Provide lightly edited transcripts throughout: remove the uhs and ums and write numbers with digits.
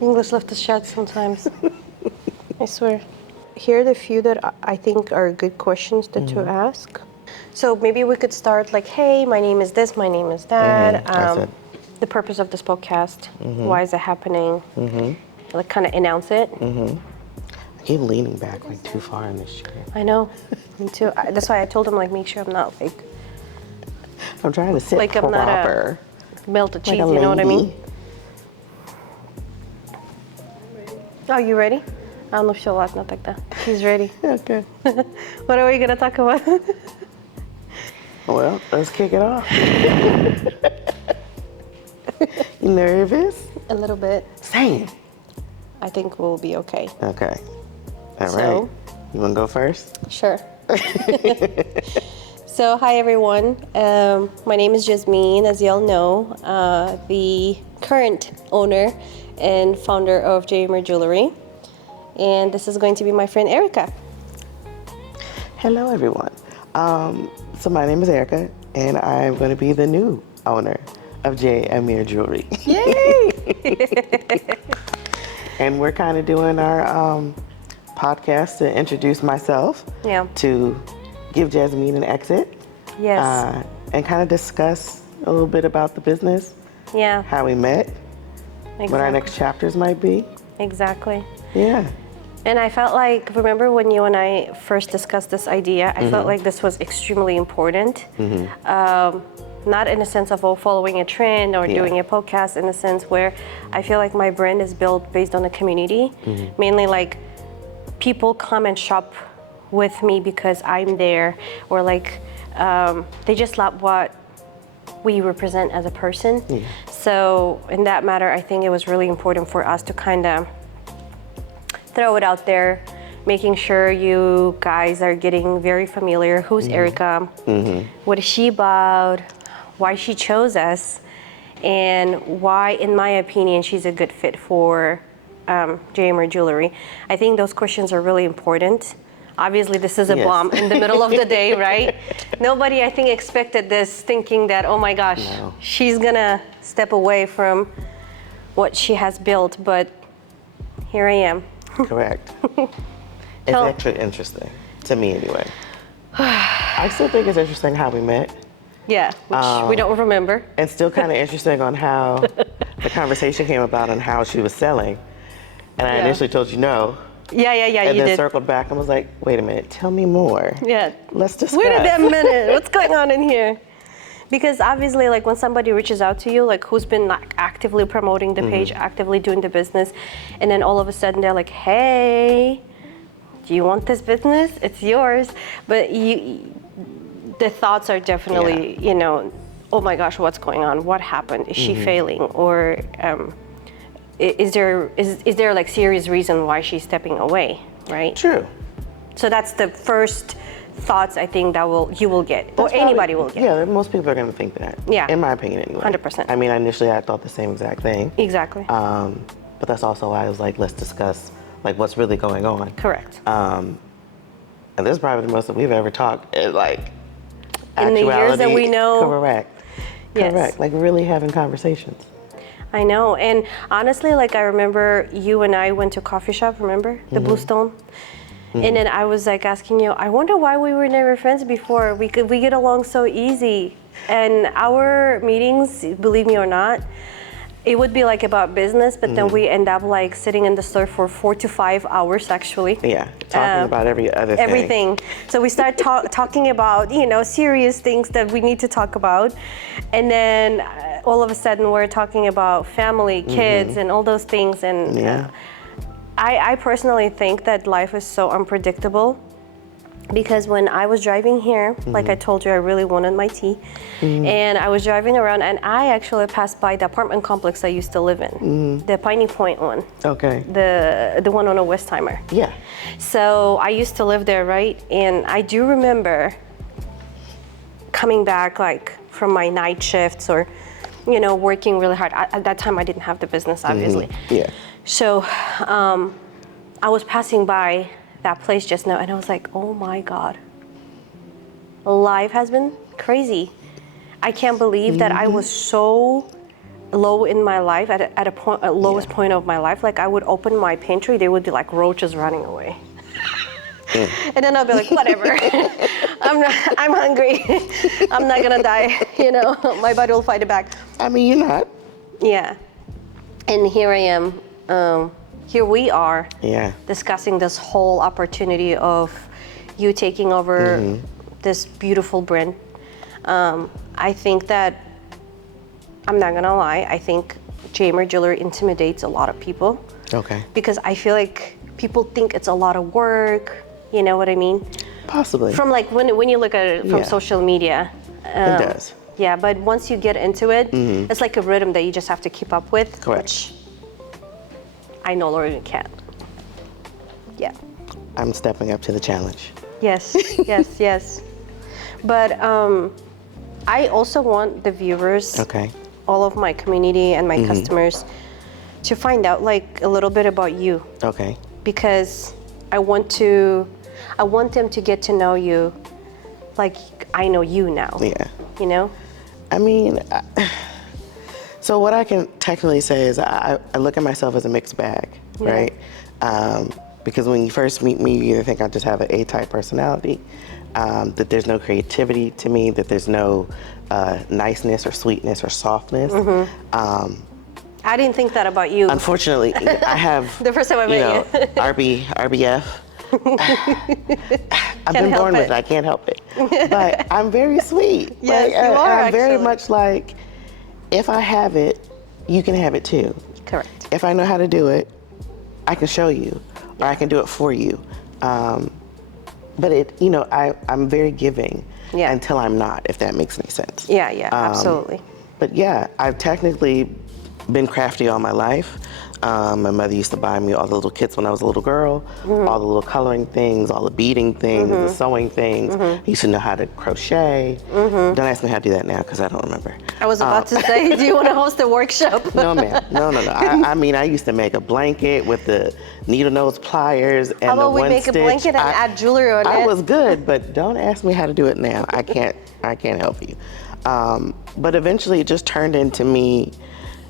English left us shut sometimes. I swear. Here are the few that I think are good questions to ask. So maybe we could start like, hey, my name is this, my name is that. The purpose of this podcast, why is it happening? Like kind of announce it. I keep leaning back like too far in this chair. I know, me too. That's why I told him like, make sure I'm not like. I'm trying to sit like proper. I'm not a melted cheese, like you know what I lady. mean? Oh, you ready? I don't know if she'll laugh, not like that. She's ready. Okay. What are we gonna talk about? Well, let's kick it off. You nervous? A little bit. Same. I think we'll be okay. Okay. All right. So- You want to go first? Sure. So, hi everyone. My name is Jasmine, as y'all know, the current owner and founder of JMR Jewelry. And this is going to be my friend Erica. Hello, everyone. So my name is Erica, and I'm going to be the new owner of J. Amir Jewelry. Yay! And we're kind of doing our podcast to introduce myself, Yeah. to give Jasmine an exit, Yes. and kind of discuss a little bit about the business, Yeah. how we met, what our next chapters might be. Exactly. Yeah. And I felt like, remember when you and I first discussed this idea, I felt like this was extremely important. Not in a sense of following a trend or doing a podcast, in a sense where I feel like my brand is built based on a community. Mainly like people come and shop with me because I'm there, or like they just love what we represent as a person. So in that matter, I think it was really important for us to kind of throw it out there, making sure you guys are getting very familiar. Who's Erica? What is she about? Why she chose us? And why, in my opinion, she's a good fit for JMR Jewelry. I think those questions are really important. Obviously, this is a bomb in the middle of the day, right? Nobody, I think, expected this, thinking that, oh my gosh, she's gonna step away from what she has built, but here I am. Correct. It's actually interesting, to me anyway. I still think it's interesting how we met. Yeah, which we don't remember. And still kind of interesting on how the conversation came about and how she was selling. And I initially told you no. Yeah, And you then did. circled back and was like, wait a minute, tell me more. Yeah. Let's discuss. Wait a minute, what's going on in here? Because obviously, like when somebody reaches out to you, like who's been like actively promoting the page, actively doing the business, and then all of a sudden they're like, hey, do you want this business? It's yours. But the thoughts are definitely, you know, oh my gosh, what's going on? What happened? Is she failing? Or is there like serious reason why she's stepping away, right? True. So that's the first thoughts I think that you will get, or anybody will get. Yeah, most people are going to think that. Yeah. In my opinion, anyway. 100%. I mean, initially I thought the same exact thing. Exactly. But that's also why I was like, let's discuss like what's really going on. Correct. And this is probably the most that we've ever talked. Like, in the years that we know. Correct. Yes. Correct. Like really having conversations. I know, and honestly, like I remember you and I went to a coffee shop. Remember the Blue Stone? And then I was like asking you, I wonder why we were never friends before. We get along so easy. And our meetings, believe me or not, it would be like about business, but then we end up like sitting in the store for 4 to 5 hours actually. Yeah, talking about every other thing. Everything. So we start talking about, you know, serious things that we need to talk about. And then all of a sudden we're talking about family, kids, and all those things. And I personally think that life is so unpredictable, because when I was driving here, like I told you, I really wanted my tea. And I was driving around and I actually passed by the apartment complex I used to live in, the Piney Point one. Okay. The one on a Westheimer. Yeah. So I used to live there, right? And I do remember coming back like from my night shifts, or, you know, working really hard. At that time I didn't have the business, obviously. Yeah. So I was passing by that place just now and I was like, oh my God, life has been crazy. I can't believe that I was so low in my life, at a point, at lowest point of my life, like I would open my pantry, there would be like roaches running away. And then I'll be like, whatever, I'm hungry. I'm not gonna die, you know, my body will fight it back. I mean, you're not. Yeah. And here I am, here we are discussing this whole opportunity of you taking over this beautiful brand. I think that, I'm not gonna lie, I think Jamer Jewelry intimidates a lot of people. Okay. Because I feel like people think it's a lot of work, you know what I mean? Possibly. From like when you look at it from social media. It does. Yeah, but once you get into it, it's like a rhythm that you just have to keep up with. Correct. Which I no longer can. Yeah. I'm stepping up to the challenge. Yes, yes, yes. But I also want the viewers, all of my community and my customers, to find out like a little bit about you. Okay. Because I want them to get to know you like I know you now. Yeah. You know? I mean, so what I can technically say is I look at myself as a mixed bag, right? Because when you first meet me, you either think I just have an A-type personality, that there's no creativity to me, that there's no niceness or sweetness or softness. I didn't think that about you. Unfortunately, I have the first time I met you. RBF. I've been born with it. I can't help it. But I'm very sweet. Yes, you are. I'm very much like, if I have it, you can have it too. Correct. If I know how to do it, I can show you, or I can do it for you. But I'm very giving until I'm not, if that makes any sense. Yeah, yeah, absolutely. But yeah, I've technically been crafty all my life. My mother used to buy me all the little kits when I was a little girl, all the little coloring things, all the beading things, the sewing things. I used to know how to crochet. Don't ask me how to do that now because I don't remember. I was about to say, do you want to host a workshop? No, ma'am. No. I mean, I used to make a blanket with the needle nose pliers and how about the one we make stitch. A blanket and add jewelry on it? I was good, but don't ask me how to do it now. I can't help you. But eventually it just turned into me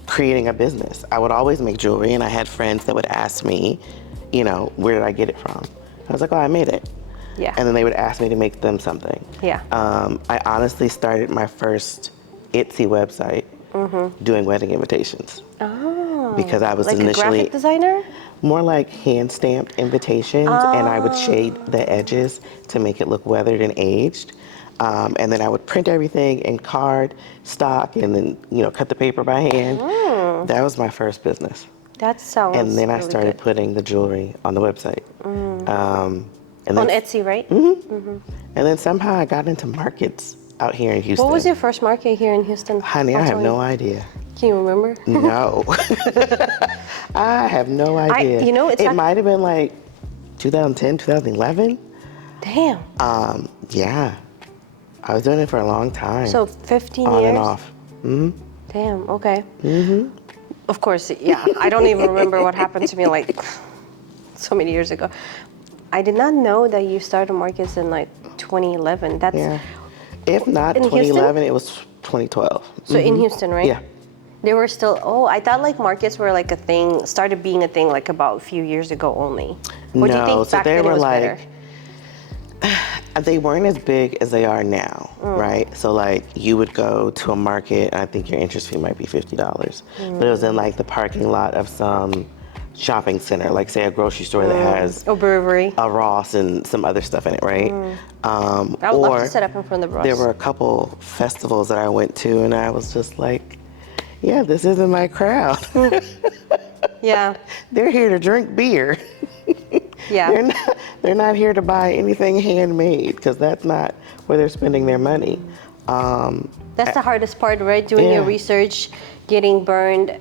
creating a business. I would always make jewelry, and I had friends that would ask me, where did I get it from? I was like, oh, I made it. Yeah. And then they would ask me to make them something. Yeah. I honestly started my first Etsy website doing wedding invitations. Oh. Because I was like initially a graphic designer? More like hand-stamped invitations, and I would shade the edges to make it look weathered and aged. And then I would print everything in card stock and then, cut the paper by hand. That was my first business. That sounds And then I really started good. putting the jewelry on the website. And then, on Etsy, right? And then somehow I got into markets out here in Houston. What was your first market here in Houston? Honey, I have no idea. Can you remember? No. I have no idea. It might have been like 2010, 2011. Damn. Yeah. I was doing it for a long time. So 15 on years? and off. Damn, okay. Of course, yeah. I don't even remember what happened to me like so many years ago. I did not know that you started markets in like 2011. That's If not in 2011, it was 2012. So in Houston, right? Yeah. They were still, I thought like markets were like a thing, started being a thing like about a few years ago only. What do you think back then it was better? They weren't as big as they are now, right? So like you would go to a market, and I think your interest fee might be $50, but it was in like the parking lot of some shopping center, like say a grocery store that has a brewery, a Ross, and some other stuff in it, right? I would love to set up in front of the Ross. There were a couple festivals that I went to, and I was just like, yeah, this isn't my crowd. Yeah. They're here to drink beer. Yeah. They're not here to buy anything handmade, because that's not where they're spending their money. That's the hardest part, right? Doing your research, getting burned.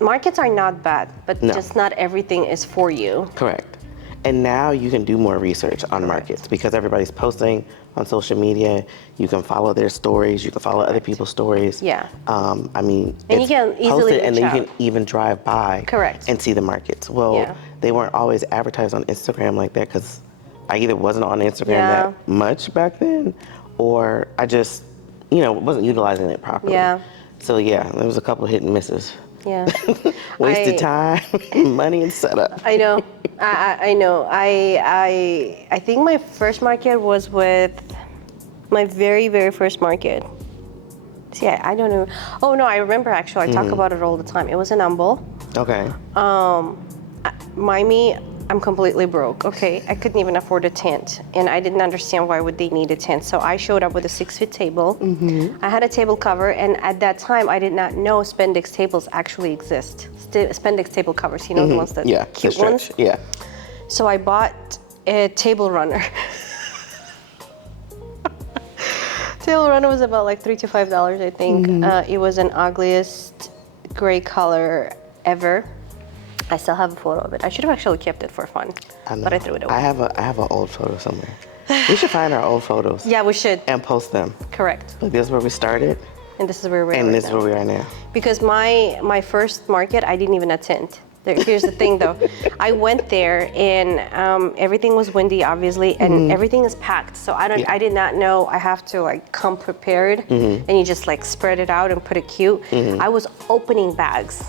Markets are not bad, but just not everything is for you. Correct. And now you can do more research on markets because everybody's posting on social media. You can follow their stories. You can follow other people's stories. Yeah. I mean, and you can easily posted, and then reach you out. can even drive by. Correct. And see the markets. Well, they weren't always advertised on Instagram like that because I either wasn't on Instagram that much back then, or I just, wasn't utilizing it properly. Yeah. So yeah, there was a couple hit and misses. Yeah. Wasted time, money, and setup. I know. I know. I think my first market was with my very, very first market. See, I don't know. Oh no, I remember actually. I talk about it all the time. It was in Humble. Okay. Mind me, I'm completely broke. Okay, I couldn't even afford a tent, and I didn't understand why would they need a tent. So I showed up with a 6-foot table. I had a table cover, and at that time, I did not know spandex tables actually exist. Spandex table covers, you know, the ones that cute the ones. stretch. Yeah. So I bought a table runner. Table runner was about like $3 to $5, I think. It was an ugliest gray color ever. I still have a photo of it. I should have actually kept it for fun, but I threw it away. I have an old photo somewhere. We should find our old photos. Yeah, we should. And post them. Correct. Like this is where we started. And this is where we are And right this is now. where we are now. Because my first market, I didn't even attend. Here's the thing though. I went there and everything was windy, obviously, and everything is packed. So I did not know I have to like come prepared and you just like spread it out and put it cute. I was opening bags.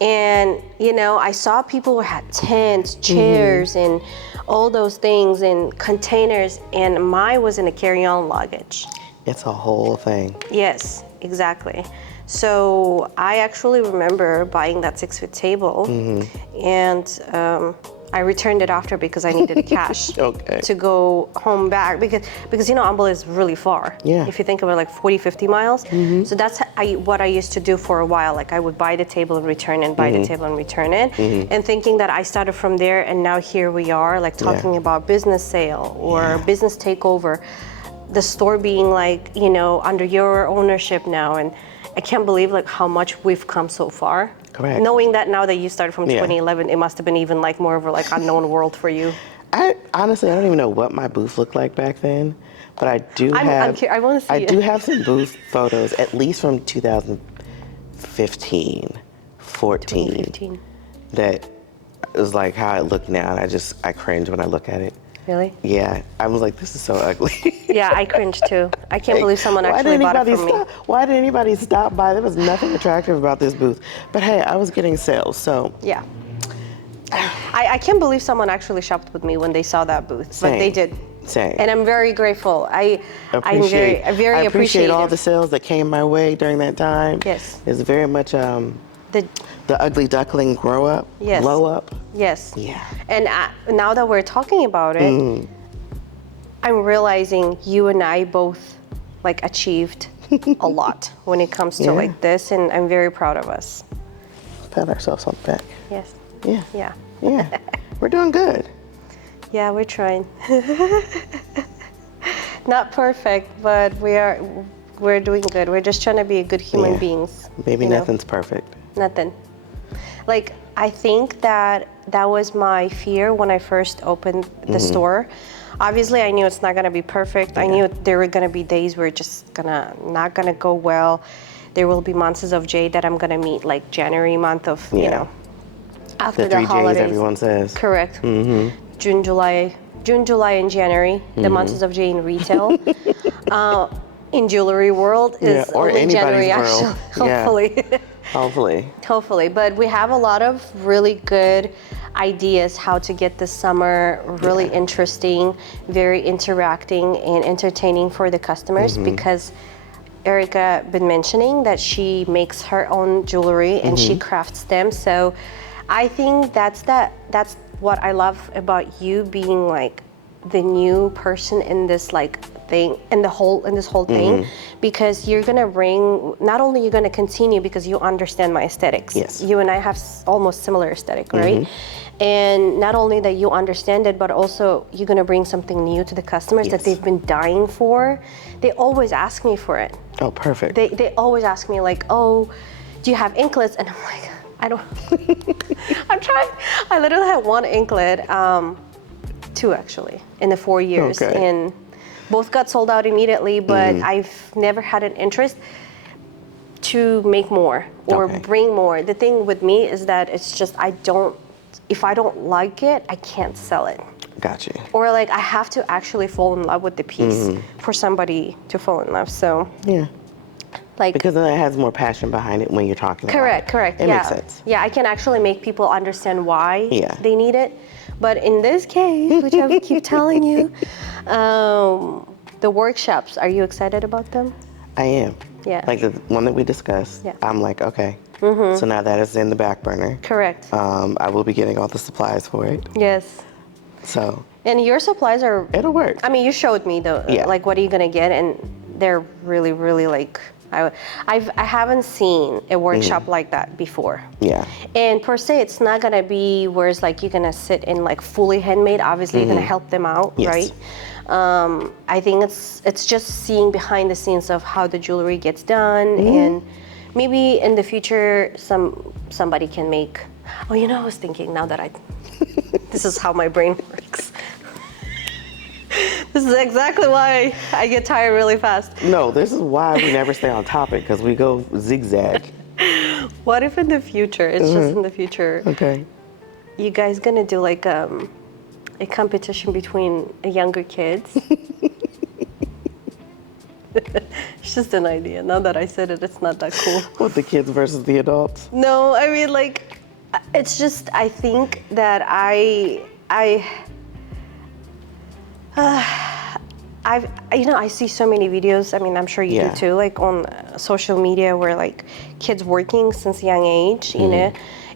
And, you know, I saw people who had tents, chairs, and all those things, and containers, and mine was in a carry-on luggage. It's a whole thing. Yes, exactly. So I actually remember buying that 6-foot table, and I returned it after because I needed cash to go home back because you know Humble is really far. Yeah. If you think about like 40, 50 miles. So that's what I used to do for a while. Like I would buy the table and return it, buy the table and return it, and thinking that I started from there and now here we are, like talking about business sale or business takeover, the store being like, you know, under your ownership now, and I can't believe like how much we've come so far. Correct. Knowing that now that you started from 2011, it must have been even like more of a like unknown world for you. I honestly, I don't even know what my booth looked like back then, but I do have. I want to see I it. do have some booth photos, at least from 2015, 14. 2015. That is like how it looked now, and I cringe when I look at it. Really? Yeah, I was like, this is so ugly. Yeah, I cringe too. I can't believe someone actually bought it from me. Why did anybody stop by? There was nothing attractive about this booth. But hey, I was getting sales, so. Yeah. I can't believe someone actually shopped with me when they saw that booth, but they did. Same. And I'm very grateful. I'm very appreciate appreciative. all the sales that came my way during that time. Yes. It's very much the ugly duckling grow up, blow up. Yes. Yeah. And now that we're talking about it, I'm realizing you and I both like achieved a lot when it comes to like this, and I'm very proud of us. Pat ourselves on the back. Yes. Yeah. Yeah. Yeah. We're doing good. Yeah, we're trying. Not perfect, but we're doing good. We're just trying to be good human beings. Maybe you know? nothing's perfect. Nothing. Like, I think that was my fear when I first opened the store. Obviously, I knew it's not gonna be perfect. I knew there were gonna be days where it's just not gonna go well. There will be months of J that I'm gonna meet, like January month of, you know, after the 3 holidays. J's everyone says. Correct. June, July, and January, the months of J in retail. In jewelry world is or only anybody's January, world. actually. Hopefully. Hopefully. Hopefully, but we have a lot of really good ideas how to get this summer really interesting, very interacting and entertaining for the customers, because Erica been mentioning that she makes her own jewelry and she crafts them. So I think that's what I love about you being like the new person in this like thing, in this whole thing, because you're gonna bring, not only you're gonna continue because you understand my aesthetics. Yes. You and I have almost similar aesthetic, right? And not only that you understand it, but also you're gonna bring something new to the customers that they've been dying for. They always ask me for it. Oh, perfect. They always ask me like, oh, do you have inklets? And I'm like, I don't. I'm trying. I literally had one inklet, 2 actually, in the 4 years, and both got sold out immediately. But I've never had an interest to make more or bring more. The thing with me is that it's just if I don't like it, I can't sell it. Gotcha. Or like I have to actually fall in love with the piece for somebody to fall in love. So yeah, Like, Because then it has more passion behind it when you're talking about it. correct. It Yeah. makes sense. Yeah, I can actually make people understand why Yeah. they need it. But in this case, which I keep telling you, the workshops, are you excited about them? I am. Yeah. Like the one that we discussed, Yeah. I'm like, okay. So now that is in the back burner. Correct. I will be getting all the supplies for it. Yes. So And your supplies are, it'll work. I mean, you showed me the, Yeah. like, what are you gonna get? And they're really, really like, I haven't seen a workshop like that before. Yeah. And per se, it's not gonna be where it's like you're gonna sit in like fully handmade. Obviously, you're gonna help them out, Yes. right? I think it's just seeing behind the scenes of how the jewelry gets done, and maybe in the future, somebody can make. Oh, you know, I was thinking now that this is how my brain works. This is exactly why I get tired really fast. No, this is why we never stay on topic, because we go zigzag. What if in the future, it's just in the future, Okay. you guys gonna do like a competition between younger kids? It's just an idea. Now that I said it, it's not that cool. With the kids versus the adults? No, I mean, like, it's just, I think that I see so many videos. I mean, I'm sure you Yeah. do too, like on social media where like kids working since a young age, you know,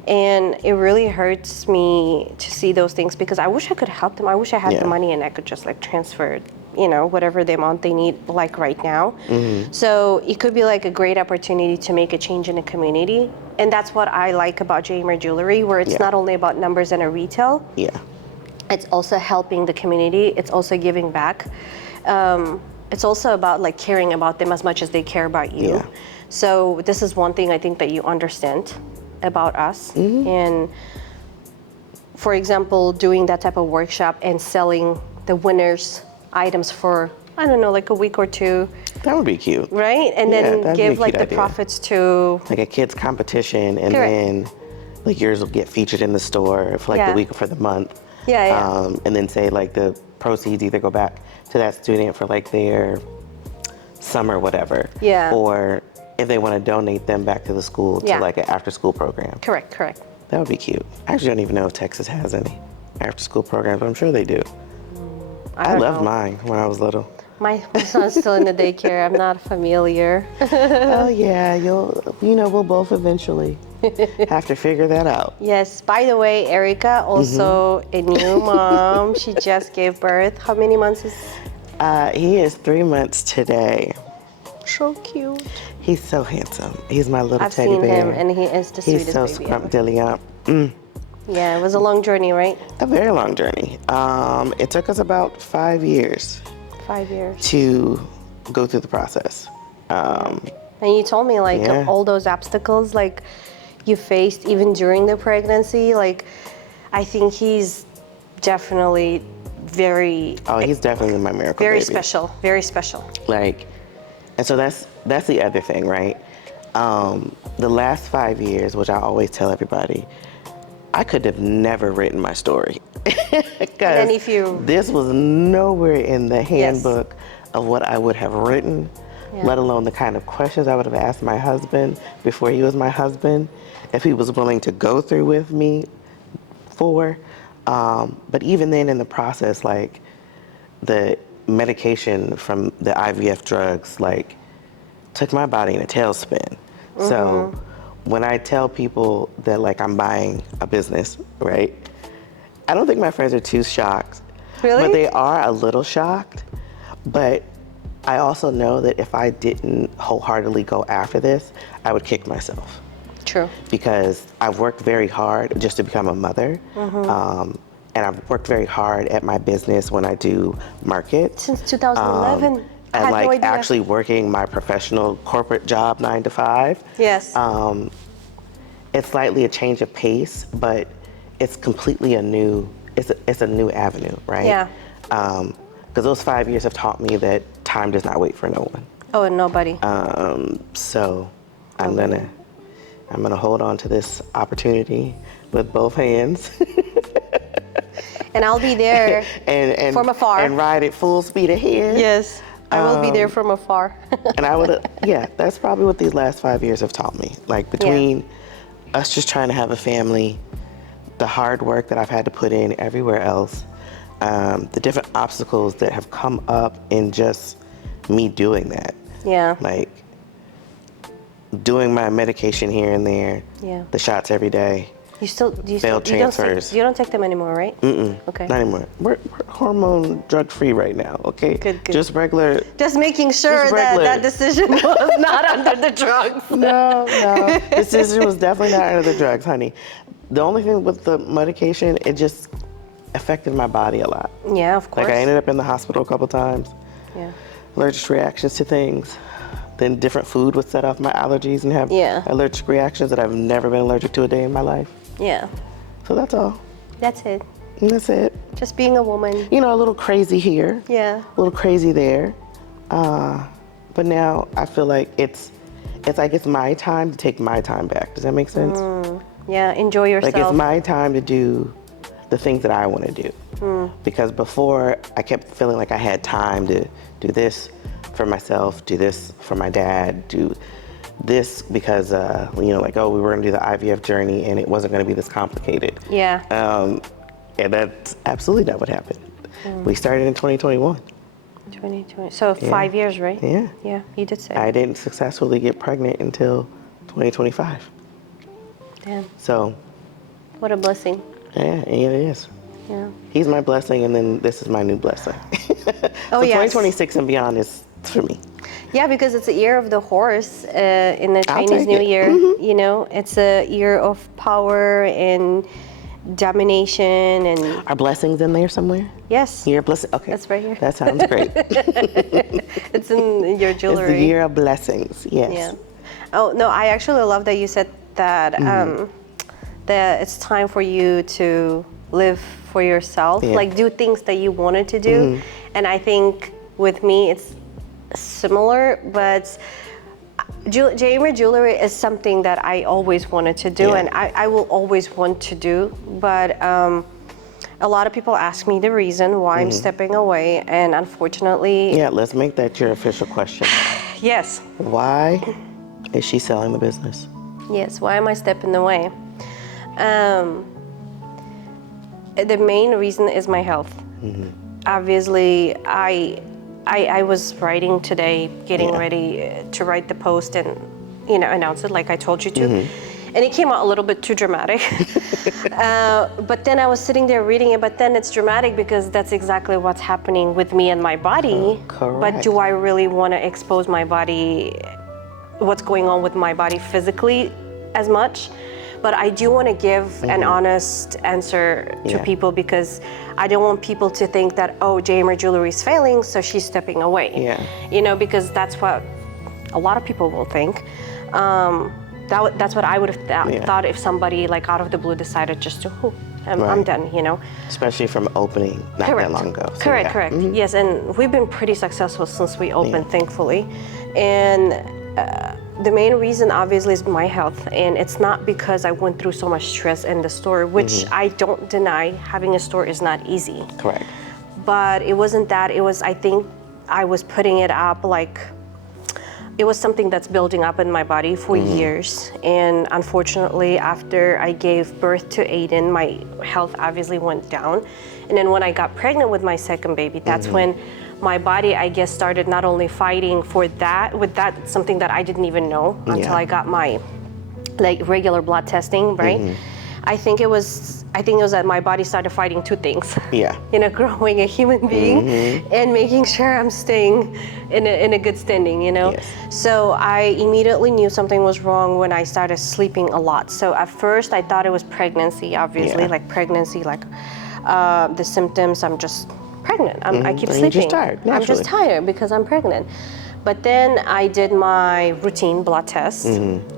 and it really hurts me to see those things because I wish I could help them. I wish I had Yeah. the money and I could just like transfer, you know, whatever the amount they need like right now. So it could be like a great opportunity to make a change in the community. And that's what I like about Jamer Jewelry, where it's Yeah. not only about numbers and a retail, Yeah. it's also helping the community. It's also giving back. It's also about like caring about them as much as they care about you. Yeah. So this is one thing I think that you understand about us. And for example, doing that type of workshop and selling the winners' items for, I don't know, like a week or two, That would be cute. right? And Yeah, then that'd be a give like cute the idea. profits to, Like a kids competition, and Correct. then like yours will get featured in the store for like Yeah. the week or for the month. Yeah. And then say like the proceeds either go back to that student for like their summer whatever. Yeah. Or if they want to donate them back to the school to Yeah. like an after school program. correct. That would be cute. I actually don't even know if Texas has any after school programs, but I'm sure they do. I don't loved know. mine when I was little. My son's still in the daycare. I'm not familiar. Oh yeah, we'll both eventually have to figure that out. Yes, by the way, Erica, also a new mom. She just gave birth. How many months is He is 3 months today. so cute? He's so handsome. He's my little I've teddy seen bear. him and he is the He's sweetest so baby ever. scrumptious. Yeah, it was a long journey, right? A very long journey. It took us about 5 years 5 years. to go through the process. And you told me like Yeah. all those obstacles like you faced even during the pregnancy. Like I think he's definitely very, Oh, he's definitely my miracle very baby. special. Very special. Like, and so that's the other thing, right? The last 5 years, which I always tell everybody, I could have never written my story. then if you- This was nowhere in the handbook of what I would have written, let alone the kind of questions I would have asked my husband before he was my husband, if he was willing to go through with me for. But even then in the process, like the medication from the IVF drugs, like took my body in a tailspin. So when I tell people that like I'm buying a business, right? I don't think my friends are too shocked. Really? But they are a little shocked. But I also know that if I didn't wholeheartedly go after this, I would kick myself. True. Because I've worked very hard just to become a mother. And I've worked very hard at my business when I do market. Since 2011. I And had like no idea. actually working my professional corporate job 9 to 5. Yes. It's slightly a change of pace, but it's completely it's a new avenue, right? Yeah. Because those 5 years have taught me that time does not wait for no one. Oh, and nobody. So I'm gonna hold on to this opportunity with both hands And I'll be there and from afar. and ride it full speed ahead. Yes. I will be there from afar. And I would, yeah, that's probably what these last 5 years have taught me. Like between us just trying to have a family, the hard work that I've had to put in everywhere else, the different obstacles that have come up in just me doing that. Yeah. Like doing my medication here and there, the shots every day. You still, failed transfers. You don't take them anymore, right? Okay. Not anymore. We're hormone drug free right now, okay? Good. Just regular. Just making sure that that decision was not under the drugs. No. Decision was definitely not under the drugs, honey. The only thing with the medication, it just affected my body a lot. Yeah, of course. Like I ended up in the hospital a couple times. Yeah. Allergic reactions to things. Then different food would set off my allergies and have allergic reactions that I've never been allergic to a day in my life. Yeah. So that's all. That's it. And that's it. Just being a woman. You know, a little crazy here. Yeah. A little crazy there. But now I feel like it's like it's my time to take my time back. Does that make sense? Yeah, enjoy yourself. Like it's my time to do the things that I want to do. Because before I kept feeling like I had time to do this for myself, do this for my dad, do this because, you know, like, oh, we were going to do the IVF journey and it wasn't going to be this complicated. Yeah. And that's absolutely not what happened. We started in 2021. 2020. So 5 years, right? Yeah. Yeah, you did say. I didn't successfully get pregnant until 2025. Damn. So. What a blessing. Yeah, it is. Yeah. He's my blessing, and then this is my new blessing. Oh, so 2026 and beyond is for me. Yeah, because it's a year of the horse in the Chinese New Year. You know, it's a year of power and domination and. Are blessings in there somewhere? Yes. Year of blessing. Okay. That's right here. That sounds great. It's in your jewelry. It's the year of blessings. Yes. Yeah. Oh no, I actually love that you said that that it's time for you to live for yourself, like do things that you wanted to do. And I think with me it's similar, but Jamer jewelry is something that I always wanted to do, and I will always want to do. But a lot of people ask me the reason why I'm stepping away, and unfortunately. Yeah, let's make that your official question. Yes. Why is she selling the business? Yes, why am I stepping away? The main reason is my health. Obviously, I was writing today, getting ready to write the post and, you know, announce it like I told you to. And it came out a little bit too dramatic. But then I was sitting there reading it, but then it's dramatic because that's exactly what's happening with me and my body. Correct. But do I really want to expose my body, what's going on with my body physically as much? But I do want to give an honest answer to people because I don't want people to think that, oh, Jamer Jewelry is failing, so she's stepping away. Yeah. You know, because that's what a lot of people will think. That's what I would have thought if somebody like out of the blue decided just to, I'm done, you know. Especially from opening not that long ago. So Correct. Yes, and we've been pretty successful since we opened, thankfully. And the main reason obviously is my health, and it's not because I went through so much stress in the store, which I don't deny. Having a store is not easy. Correct. But it wasn't that. It was, I think I was putting it up like, it was something that's building up in my body for years. And unfortunately, after I gave birth to Aiden, my health obviously went down. And then when I got pregnant with my second baby, that's when my body, I guess, started not only fighting for that, with that, something that I didn't even know until I got my like regular blood testing, right? I think it was that my body started fighting two things. Yeah. You know, growing a human being and making sure I'm staying in a good standing, you know? Yes. So I immediately knew something was wrong when I started sleeping a lot. So at first I thought it was pregnancy, obviously, like pregnancy, like the symptoms, I'm just pregnant. I keep sleeping. You're just tired, naturally. I'm just tired because I'm pregnant. But then I did my routine blood test,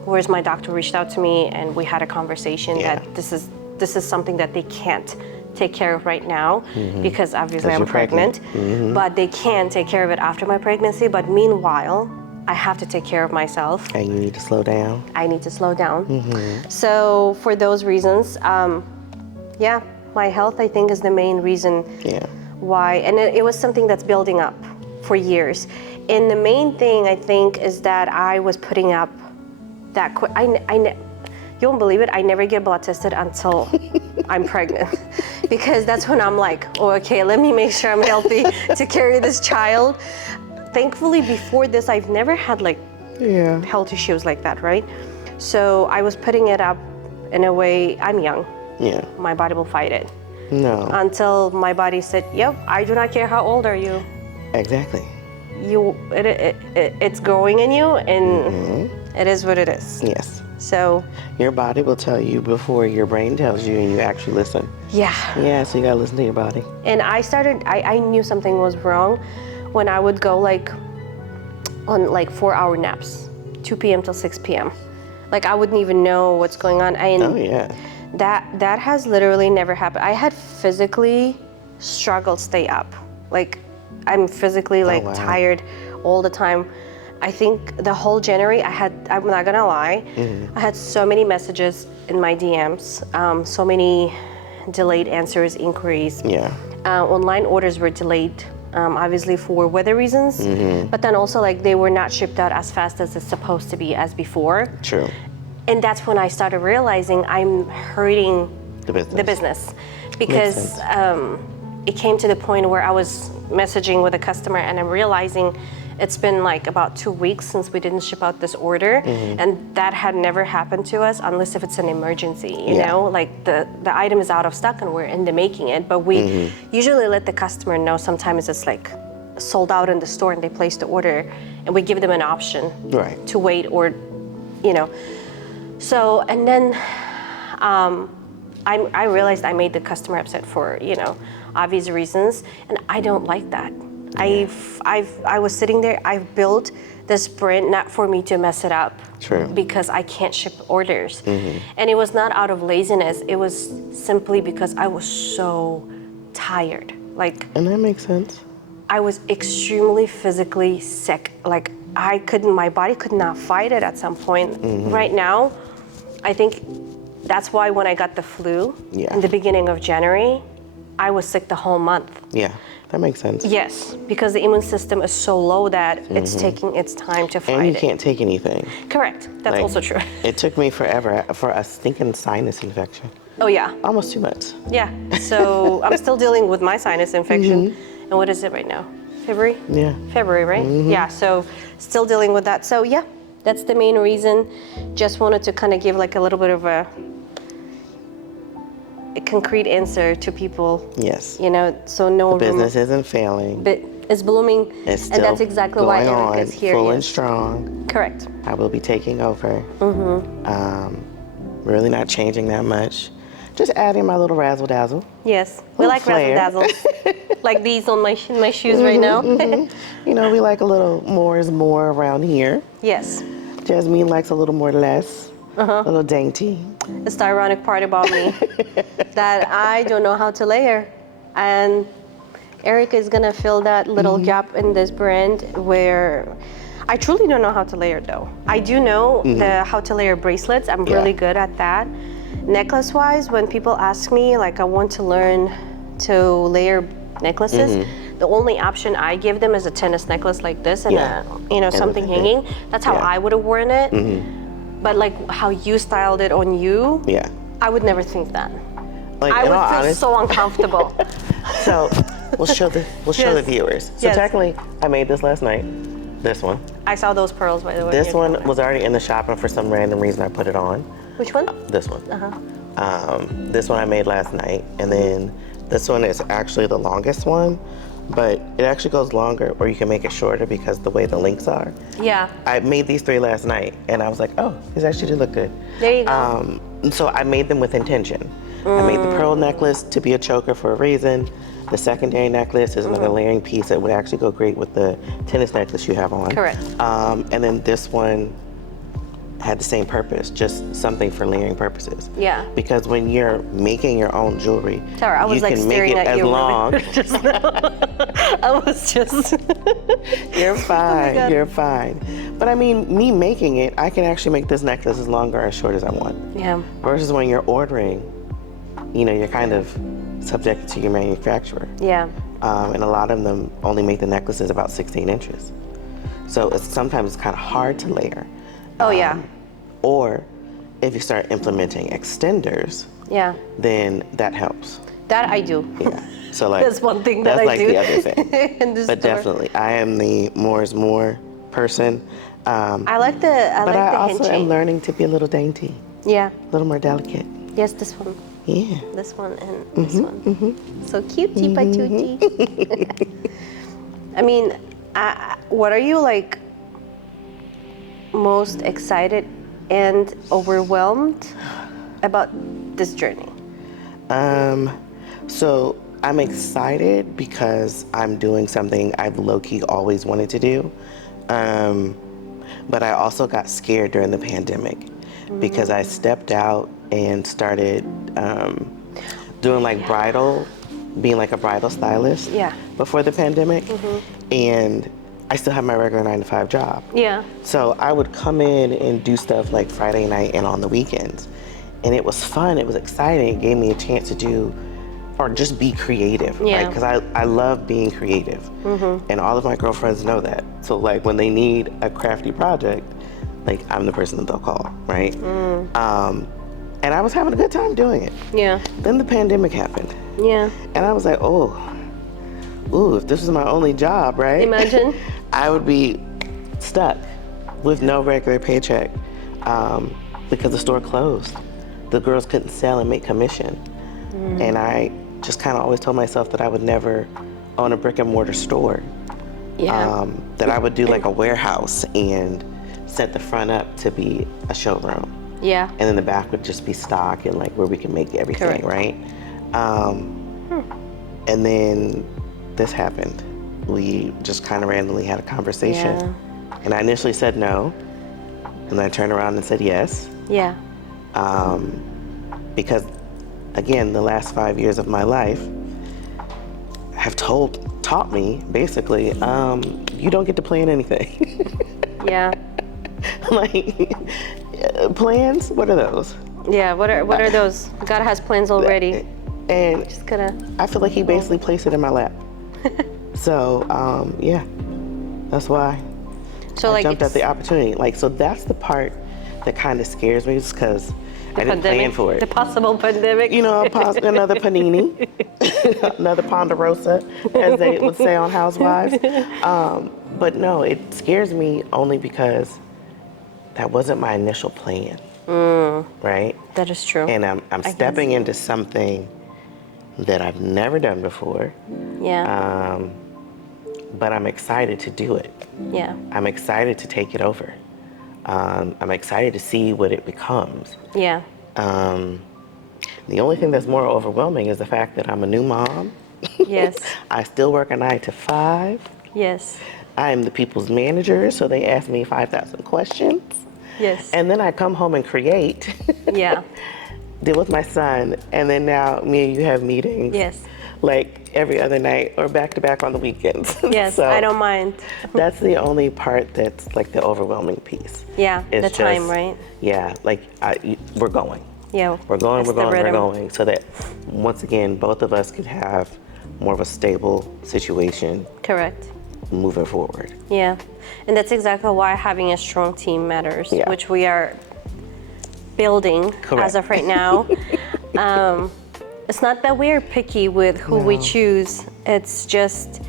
whereas my doctor reached out to me and we had a conversation that this is something that they can't take care of right now because obviously I'm pregnant. But they can take care of it after my pregnancy. But meanwhile, I have to take care of myself. And you need to slow down. I need to slow down. So for those reasons, my health I think is the main reason why. And it was something that's building up for years. And the main thing I think is that I was putting up that quick. You won't believe it, I never get blood tested until I'm pregnant. Because that's when I'm like, oh, okay, let me make sure I'm healthy to carry this child. Thankfully, before this, I've never had like health issues like that, right? So I was putting it up in a way, I'm young. Yeah. My body will fight it. No. Until my body said, yep, I do not care how old are you. Exactly. It's growing in you, and it is what it is. Yes. So your body will tell you before your brain tells you, and you actually listen. Yeah. Yeah, so you gotta listen to your body. And I knew something was wrong when I would go like on like 4-hour naps, 2 p.m. till 6 p.m. Like I wouldn't even know what's going on. Oh yeah. That has literally never happened. I had physically struggled to stay up. Like I'm physically tired all the time. I think the whole January I'm not gonna lie, I had so many messages in my DMs, so many delayed answers, inquiries. Yeah. Online orders were delayed, obviously for weather reasons, but then also like they were not shipped out as fast as it's supposed to be as before. True. And that's when I started realizing I'm hurting The business because it came to the point where I was messaging with a customer and I'm realizing it's been like about 2 weeks since we didn't ship out this order, and that had never happened to us unless if it's an emergency, you know, like the item is out of stock and we're in the making it, but we usually let the customer know. Sometimes it's like sold out in the store and they place the order and we give them an option to wait or, you know. So, and then I realized I made the customer upset for, you know, obvious reasons, and I don't like that. I was sitting there, I've built this brand not for me to mess it up. True. Because I can't ship orders. And it was not out of laziness, it was simply because I was so tired. Like, and that makes sense. I was extremely physically sick. Like my body could not fight it at some point. Right now, I think that's why when I got the flu in the beginning of January, I was sick the whole month. Yeah, that makes sense. Yes, because the immune system is so low that it's taking its time to fight it. And you can't take anything. Correct, that's also true. It took me forever for a stinking sinus infection. Oh yeah. Almost 2 months. Yeah, so I'm still dealing with my sinus infection. And what is it right now? February? Yeah. February, right? Yeah, so still dealing with that. So yeah, that's the main reason. Just wanted to kind of give like a little bit of a concrete answer to people. Yes. You know, so no the business isn't failing. But it's blooming, it's still and that's exactly why Eric is here. Full and strong. Correct. I will be taking over. Really not changing that much. Just adding my little razzle dazzle. Yes, we like razzle dazzles. Like these on my shoes right now. You know, we like a little more is more around here. Yes. Jasmine likes a little more less. A little dainty. It's the ironic part about me that I don't know how to layer, and Eric is gonna fill that little gap in this brand where I truly don't know how to layer though. I do know how to layer bracelets. I'm really good at that. Necklace wise, when people ask me like I want to learn to layer necklaces, the only option I give them is a tennis necklace like this and something hanging. That's how I would have worn it. But like how you styled it on you, I would never think that. Like, I would feel so uncomfortable. So we'll show the viewers. So technically, I made this last night. This one. I saw those pearls by the way. This one was already in the shop, and for some random reason I put it on. Which one? This one. This one I made last night, and then this one is actually the longest one. But it actually goes longer, or you can make it shorter because the way the links are. Yeah. I made these 3 last night, and I was like, oh, these actually do look good. There you go. So I made them with intention. I made the pearl necklace to be a choker for a reason. The secondary necklace is another layering piece that would actually go great with the tennis necklace you have on. Correct. And then this one had the same purpose, just something for layering purposes. Yeah. Because when you're making your own jewelry, Tara, I was you like can make staring it at as you long. just now. I was just. You're fine. God. You're fine. But I mean, me making it, I can actually make this necklace as long or as short as I want. Yeah. Versus when you're ordering, you know, you're kind of subject to your manufacturer. Yeah. and a lot of them only make the necklaces about 16 inches. So sometimes it's kind of hard to layer. Oh, yeah. Or if you start implementing extenders, Yeah. then that helps. That I do. Yeah. So like That's one thing that that's I like do. the other thing. In the But store. definitely, I am the more is more person. I like the But I the also am hinging. learning to be a little dainty, Yeah. a little more delicate. Yes, this one. Yeah. This one and this one. So cutie patootie. I mean, what are you like most excited and overwhelmed about this journey? So I'm excited because I'm doing something I've low-key always wanted to do. But I also got scared during the pandemic because I stepped out and started doing like being like a bridal stylist before the pandemic. And I still have my regular 9-to-5 job. Yeah. So I would come in and do stuff like Friday night and on the weekends. And it was fun, it was exciting, it gave me a chance to do or just be creative, Yeah. right? Because I love being creative. And all of my girlfriends know that. So like when they need a crafty project, like I'm the person that they'll call, right? And I was having a good time doing it. Yeah. Then the pandemic happened. Yeah. And I was like, ooh, if this was my only job, right? Imagine. I would be stuck with no regular paycheck because the store closed. The girls couldn't sell and make commission. And I just kind of always told myself that I would never own a brick and mortar store. Yeah. That I would do like a warehouse and set the front up to be a showroom. Yeah. And then the back would just be stock and like where we can make everything, Correct. right? And then this happened. We just kind of randomly had a conversation. Yeah. And I initially said no. And then I turned around and said yes. Yeah. Because again, the last 5 years of my life have taught me basically, you don't get to plan anything. Yeah. Like, plans, what are those? Yeah. What are those? God has plans already. And Just gotta. I feel like he basically placed it in my lap. So, yeah, that's why So I like jumped at the opportunity. Like, so that's the part that kind of scares me, just because I didn't plan for it. The possible pandemic. You know, another panini, another ponderosa, as they would say on Housewives. But no, it scares me only because that wasn't my initial plan, right? That is true. And I'm stepping into something that I've never done before, Yeah. but I'm excited to do it. Yeah. I'm excited to take it over. I'm excited to see what it becomes. Yeah. The only thing that's more overwhelming is the fact that I'm a new mom. Yes. I still work a 9-to-5. Yes. I am the people's manager, so they ask me 5,000 questions. Yes. And then I come home and create, Yeah. deal with my son, and then now me and you have meetings. Yes. Like every other night or back to back on the weekends. Yes. So I don't mind. that's the only part that's like the overwhelming piece. Yeah. It's The time, just- right? Yeah, like we're going. Yeah. We're going, That's we're the going, we're rhythm. going. So that once again, both of us could have more of a stable situation Correct. moving forward. Yeah. And that's exactly why having a strong team matters, Yeah. which we are building Correct. as of right now. It's not that we're picky with who we No. choose. It's just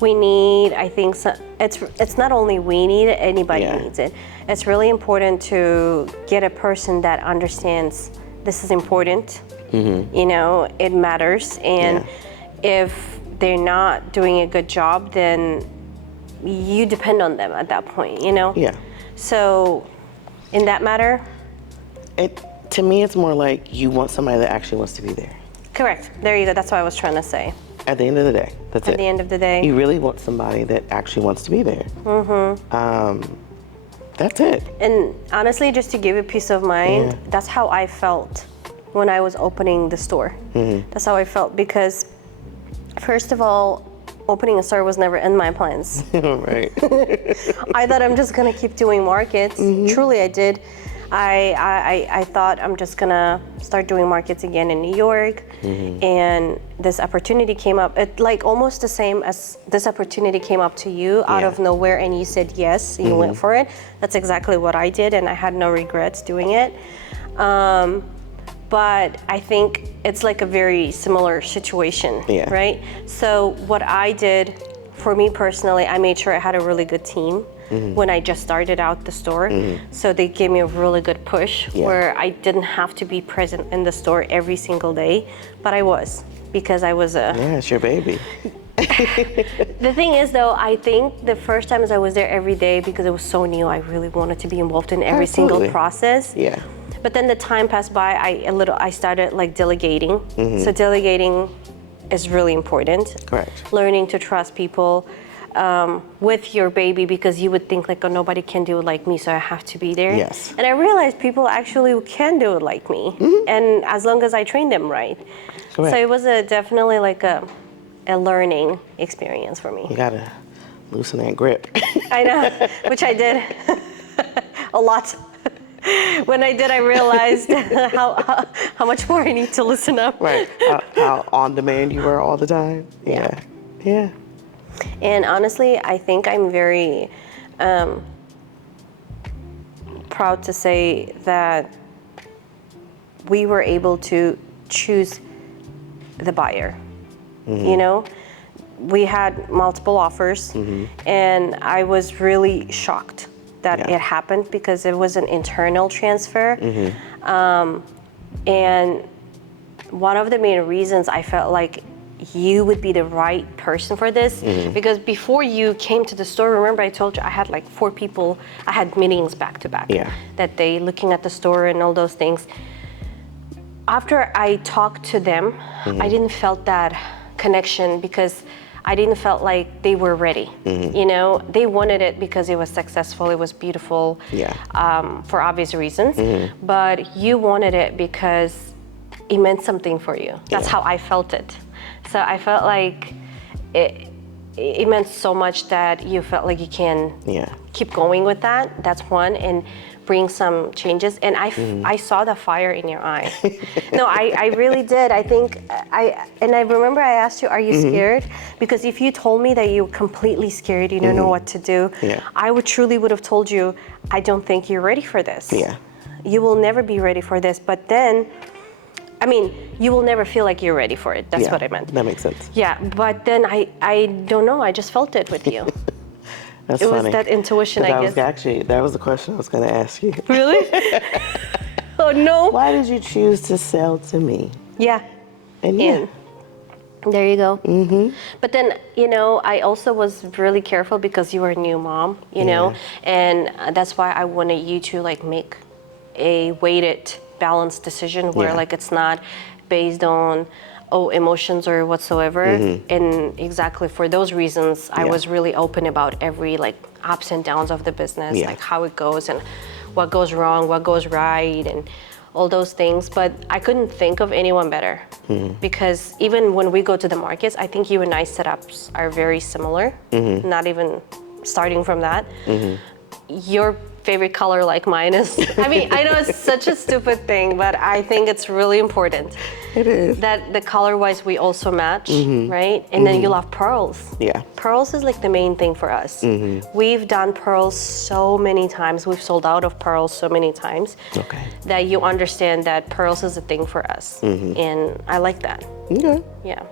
we need, I think, it's not only we need it, anybody Yeah. needs it. It's really important to get a person that understands this is important. You know, it matters. And if they're not doing a good job, then you depend on them at that point, you know? Yeah. So in that matter, To me, it's more like you want somebody that actually wants to be there. correct. There you go. That's what I was trying to say. At the end of the day, that's it. At the end of the day. You really want somebody that actually wants to be there. That's it. And honestly, just to give you peace of mind, Yeah. that's how I felt when I was opening the store. That's how I felt because, first of all, opening a store was never in my plans. Right. I thought I'm just gonna keep doing markets. Truly, I did. I thought I'm just gonna start doing markets again in New York, and this opportunity came up. It like almost the same as this opportunity came up to you out of nowhere, and you said yes, you went for it. That's exactly what I did, and I had no regrets doing it. But I think it's like a very similar situation, right? So what I did, for me personally, I made sure I had a really good team when I just started out the store. So they gave me a really good push where I didn't have to be present in the store every single day, but I was, because I was a... Yeah, it's your baby. The thing is though, I think the first times I was there every day, because it was so new, I really wanted to be involved in every single process. Yeah. But then the time passed by, I started like delegating. So delegating is really important. Correct. Learning to trust people with your baby, because you would think like, oh, nobody can do it like me, so I have to be there. Yes. And I realized people actually can do it like me, and as long as I train them right. Correct. So it was definitely like a learning experience for me. You gotta loosen that grip. I know, which I did a lot. When I did, I realized how much more I need to listen up. Right. How on demand you were all the time. Yeah. Yeah. And honestly, I think I'm very proud to say that we were able to choose the buyer. You know, we had multiple offers, and I was really shocked that it happened, because it was an internal transfer. And one of the main reasons I felt like you would be the right person for this, because before you came to the store, remember I told you I had like 4 people, I had meetings back to back that day, looking at the store and all those things. After I talked to them, I didn't felt that connection, because I didn't felt like they were ready. You know, they wanted it because it was successful, it was beautiful, for obvious reasons. But you wanted it because it meant something for you. That's how I felt it. So I felt like it meant so much that you felt like you can keep going with that. That's one, and bring some changes. And I saw the fire in your eye. No, I really did. I think I remember I asked you, are you scared? Because if you told me that you're completely scared, you don't know what to do, I would have told you, I don't think you're ready for this. You will never be ready for this. But then, I mean, you will never feel like you're ready for it. That's what I meant. That makes sense. Yeah, but then I don't know. I just felt it with you. That's it funny. was that intuition, I guess. That was the question I was going to ask you. Really? Oh, no. Why did you choose to sell to me? Yeah. And there you go. But then, you know, I also was really careful, because you were a new mom, you know, and that's why I wanted you to like make a weighted, balanced decision where like it's not based on emotions or whatsoever. And exactly for those reasons, I was really open about every like ups and downs of the business, like how it goes and what goes wrong, what goes right, and all those things. But I couldn't think of anyone better, because even when we go to the markets, I think you and I setups are very similar, not even starting from that. Your favorite color like mine is, I mean, I know it's such a stupid thing, but I think it's really important. It is. That the color-wise we also match, right? And then you love pearls. Yeah. Pearls is like the main thing for us. We've done pearls so many times. We've sold out of pearls so many times. Okay. That you understand that pearls is a thing for us. And I like that. Okay. Yeah.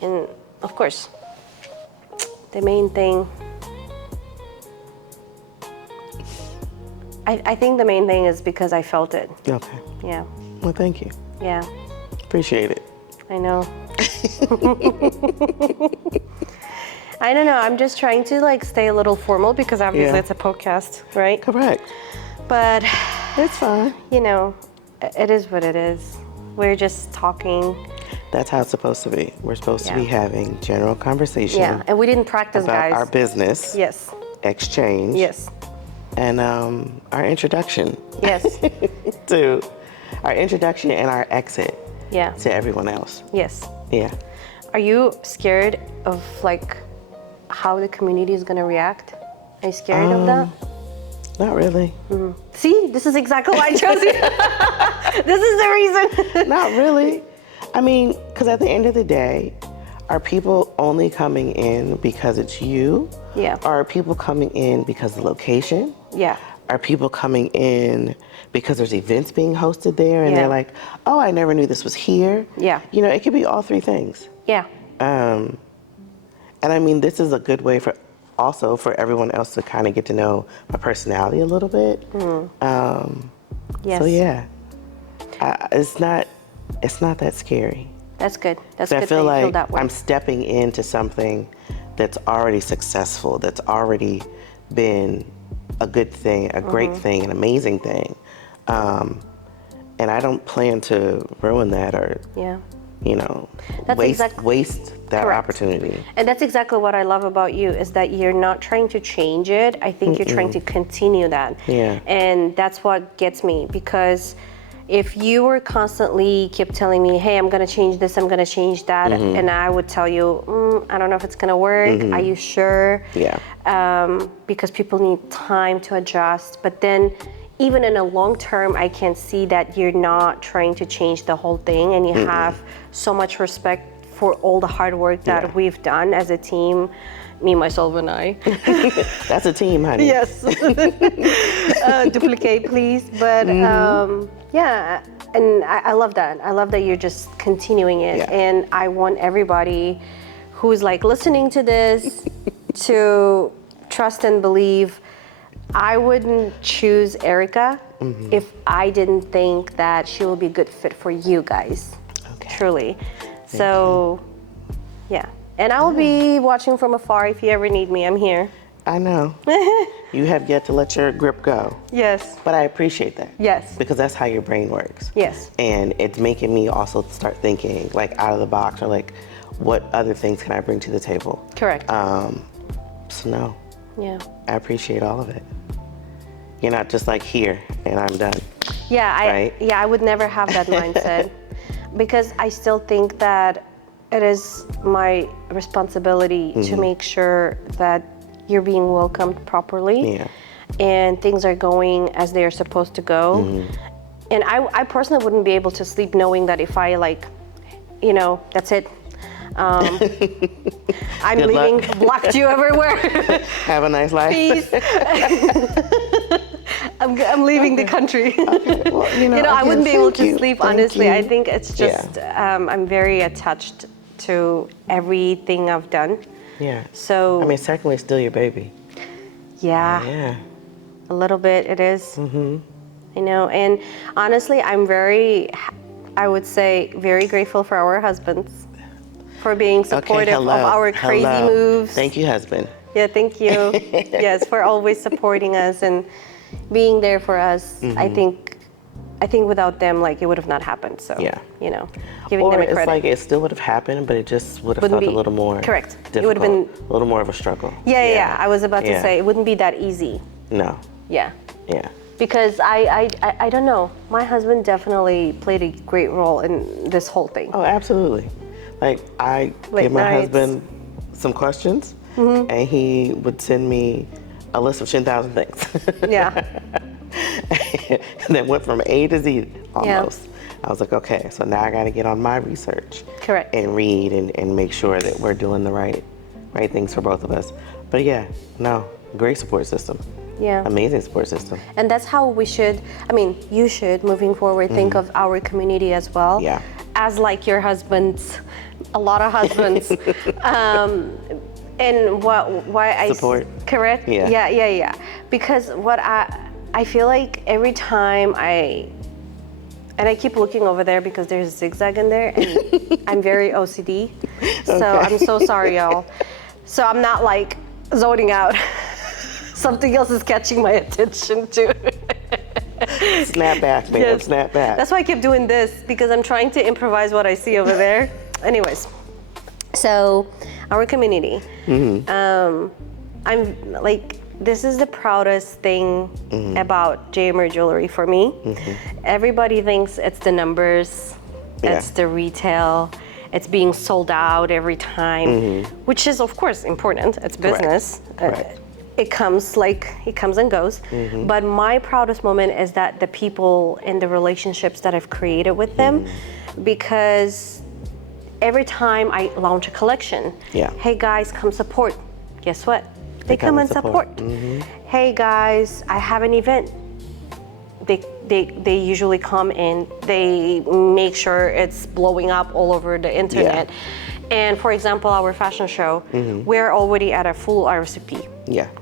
And of course, the main thing, I think the main thing is because I felt it. Okay. Yeah. Well, thank you. Yeah. Appreciate it. I know. I don't know. I'm just trying to like stay a little formal, because obviously it's a podcast, right? Correct. But it's fine. You know, it is what it is. We're just talking. That's how it's supposed to be. We're supposed to be having general conversation. Yeah, and we didn't practice, about guys. Our business. Yes. Exchange. Yes. And our introduction. Yes. To our introduction and our exit. Yeah. To everyone else. Yes. Yeah. Are you scared of like how the community is gonna react? Are you scared of that? Not really. See, this is exactly why I chose you. This is the reason. Not really. I mean, because at the end of the day, are people only coming in because it's you? Yeah. Or are people coming in because of the location? Yeah. Are people coming in because there's events being hosted there and Yeah. they're like, oh, I never knew this was here? Yeah. You know, it could be all three things. Yeah. And I mean, this is a good way for also for everyone else to kind of get to know my personality a little bit. Yes. So yeah, it's not that scary. That's good. That's So good I feel that you feel like that way. I'm stepping into something that's already successful, that's already been a good thing, a great thing, an amazing thing. And I don't plan to ruin that or, Yeah. you know, That's waste that Correct. opportunity. And that's exactly what I love about you is that you're not trying to change it. I think you're trying to continue that. Yeah. And that's what gets me because if you were constantly keep telling me, hey, I'm gonna change this, I'm gonna change that, and I would tell you, I don't know if it's gonna work. Are you sure? Yeah. Because people need time to adjust. But then even in a long term, I can see that you're not trying to change the whole thing and you have so much respect for all the hard work that we've done as a team, me, myself, and I. That's a team, honey. Yes. Duplicate, please. But yeah, and I love that. I love that you're just continuing it. Yeah. And I want everybody who's like listening to this to trust and believe. I wouldn't choose Erica if I didn't think that she will be a good fit for you guys. Okay. Truly. So, yeah. And I'll be watching from afar if you ever need me. I'm here. I know. You have yet to let your grip go. Yes. But I appreciate that. Yes. Because that's how your brain works. Yes. And it's making me also start thinking like out of the box or like what other things can I bring to the table? Correct. So no, Yeah. I appreciate all of it. You're not just like here and I'm done. Yeah, Right? I would never have that mindset because I still think that it is my responsibility to make sure that you're being welcomed properly Yeah. and things are going as they are supposed to go. And I personally wouldn't be able to sleep knowing that if I like, you know, that's it. I'm Good leaving, luck. blocked you everywhere. Have a nice life. Peace. I'm leaving the country. Okay. Well, You know, I again, wouldn't be able thank to you. sleep, Thank honestly. you. I think it's just, I'm very attached to everything I've done. Yeah. So, I mean, secondly, it's still your baby. yeah, Yeah. a little bit it is. You know, and honestly, I'm very, I would say, very grateful for our husbands for being supportive of our crazy moves. Thank you, husband. Yeah, thank you. Yes, for always supporting us and being there for us. I think without them, like, it would have not happened. So, Yeah. you know, giving Or them a it's credit. like it still would have happened, but it just would have Wouldn't felt be- a little more correct. difficult, It would have been- a little more of a struggle. Yeah. I was about to Yeah. say, it wouldn't be that easy. No. Yeah. Yeah. Because I don't know. My husband definitely played a great role in this whole thing. Oh, absolutely. Like I Late give my nights. husband some questions, and he would send me a list of 10,000 things. Yeah. And then went from A to Z almost. I was like, okay, so now I got to get on my research. Correct. And read and make sure that we're doing the right things for both of us. But yeah, no, great support system. Yeah. Amazing support system. And that's how we should, I mean, you should, moving forward, think of our community as well. Yeah. As like your husbands, a lot of husbands. And why Support. Correct? Yeah. Yeah. Because what I feel like every time I keep looking over there because there's a zigzag in there and I'm very OCD. So I'm so sorry, y'all. So I'm not like zoning out. Something else is catching my attention too. Snap back, man. Yes. Snap back. That's why I keep doing this because I'm trying to improvise what I see over there. Anyways, so our community. I'm like, this is the proudest thing about JMR Jewelry for me. Everybody thinks it's the numbers, it's the retail, it's being sold out every time, which is of course important. It's business. Correct. it comes and goes. But my proudest moment is that the people and the relationships that I've created with them, because every time I launch a collection, hey guys, come support. Guess what? They come and support. Hey guys, I have an event. They usually come and they make sure it's blowing up all over the internet. And for example, our fashion show, we're already at a full RSVP.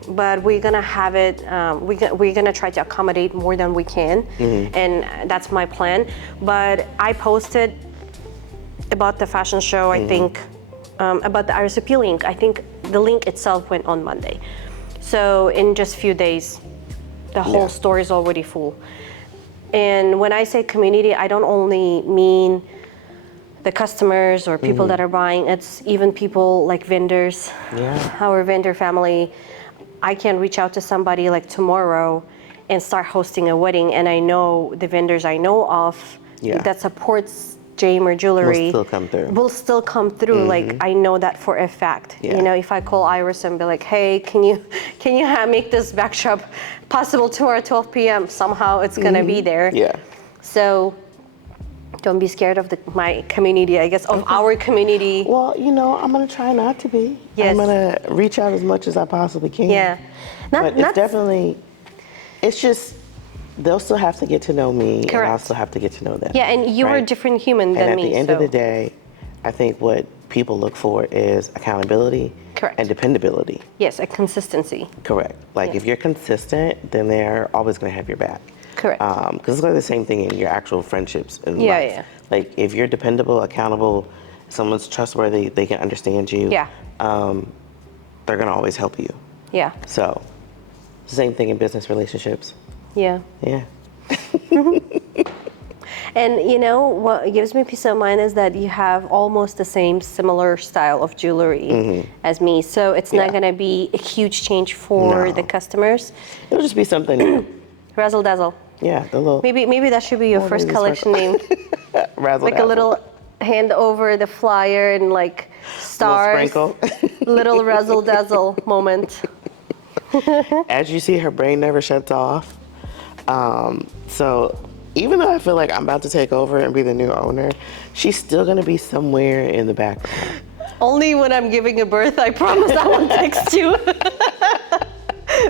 But we're gonna have it. We're gonna try to accommodate more than we can, and that's my plan. But I posted about the fashion show. I think about the RSVP link. I think the link itself went on Monday. So in just a few days, the whole store is already full. And when I say community, I don't only mean the customers or people that are buying, it's even people like vendors, our vendor family. I can reach out to somebody like tomorrow and start hosting a wedding, and I know the vendors I know of that supports Jamer Jewelry will still come through. Like I know that for a fact. You know, if I call Iris and be like, hey, can you make this backdrop possible tomorrow at 12 p.m. somehow it's gonna be there. So don't be scared of my community, I guess, of our community. Well, you know, I'm gonna try not to be. I'm gonna reach out as much as I possibly can. But it's definitely, it's just, they'll still have to get to know me, and I'll still have to get to know them. And you're a different human than me. And at the end of the day, I think what people look for is accountability and dependability. Yes, a consistency. Correct. Like if you're consistent, then they're always gonna have your back. Correct. Because it's like the same thing in your actual friendships in life. Like if you're dependable, accountable, someone's trustworthy, they can understand you. They're gonna always help you. So, same thing in business relationships. Yeah. And you know what gives me peace of mind is that you have almost the same similar style of jewelry as me. So it's not gonna be a huge change for the customers. It'll just be something new. Razzle dazzle. Yeah, the little. Maybe that should be your first collection name. Razzle like dazzle. A little hand over the flyer and like stars. Little sprinkle. Little razzle dazzle moment. As you see, her brain never shuts off. So even though I feel like I'm about to take over and be the new owner, she's still gonna be somewhere in the background. Only when I'm giving a birth, I promise I won't text you.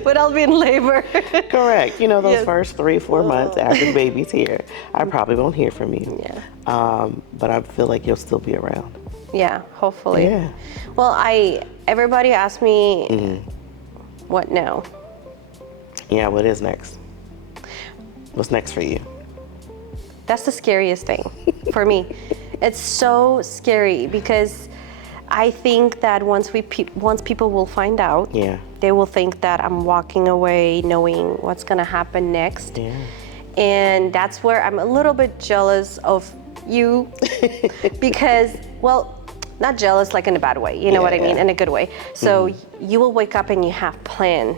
But I'll be in labor. Correct. You know, those first 3-4 months after the baby's here, I probably won't hear from you. But I feel like you'll still be around. Yeah, hopefully. Well, everybody asked me what now. Yeah, what is next? What's next for you? That's the scariest thing for me. It's so scary because I think that once people will find out, they will think that I'm walking away knowing what's gonna happen next. And that's where I'm a little bit jealous of you because, well, not jealous like in a bad way, you know what I mean, in a good way. So you will wake up and you have plan.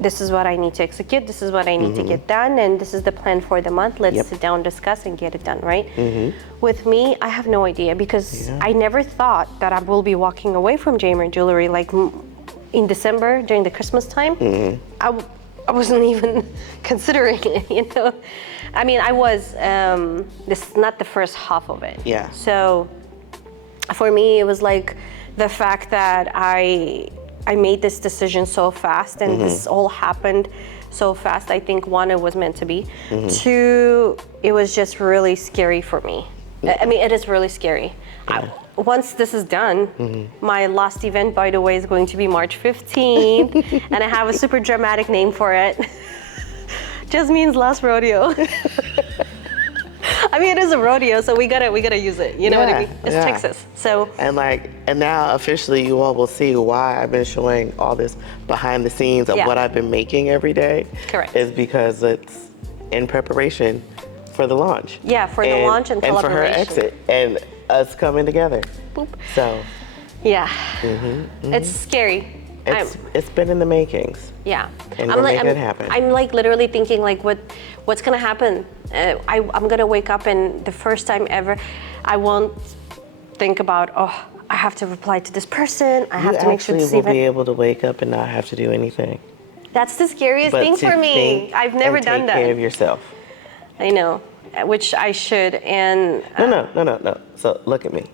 This is what I need to execute, this is what I need to get done, and this is the plan for the month. Let's sit down, discuss, and get it done, right? With me, I have no idea because I never thought that I will be walking away from Jamer Jewelry. Like in December, during the Christmas time, I wasn't even considering it, you know? I mean, I was, this is not the first half of it. So for me, it was like the fact that I made this decision so fast and this all happened so fast. I think one, it was meant to be. Two, it was just really scary for me. I mean, it is really scary. Once this is done, my last event, by the way, is going to be March 15th, and I have a super dramatic name for it. Just means last rodeo. I mean, it is a rodeo, so we gotta use it. You know what I mean? It's Texas, so. And now officially, you all will see why I've been showing all this behind the scenes of what I've been making every day. Correct. Is because it's in preparation for the launch. For the launch and collaboration. And for her exit and us coming together. Boop. So. It's scary. It's been in the makings. And we're making it happen. I'm like literally thinking like what's gonna happen? I'm gonna wake up and the first time ever, I won't think about, oh, I have to reply to this person. I You have to make sure actually this will be event. able to wake up and not have to do anything. That's the scariest But thing to for me. think I've never and done take care of that. yourself. I know, which I should. And No. So look at me.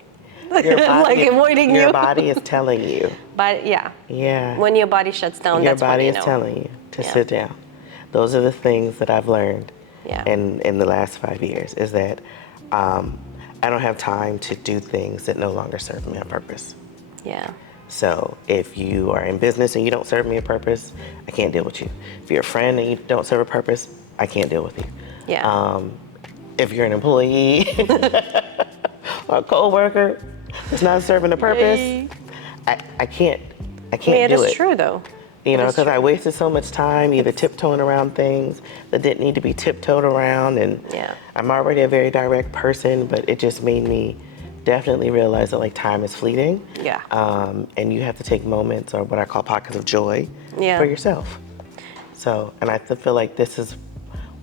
Your I'm like body, avoiding your you. body is telling you. But yeah, Yeah. when your body shuts down, Your that's when body you is know. telling you to Yeah. sit down. Those are the things that I've learned Yeah. in the last 5 years, is that I don't have time to do things that no longer serve me a purpose. Yeah. So if you are in business and you don't serve me a purpose, I can't deal with you. If you're a friend and you don't serve a purpose, I can't deal with you. Yeah. If you're an employee or a coworker that's not serving a purpose, Yay. I can't I mean, it do is it. true though. You It know, is because I true. wasted so much time either tiptoeing around things that didn't need to be tiptoed around. And Yeah. I'm already a very direct person, but it just made me definitely realize that like time is fleeting. Yeah. And you have to take moments, or what I call pockets of joy, Yeah. for yourself. So, and I feel like this is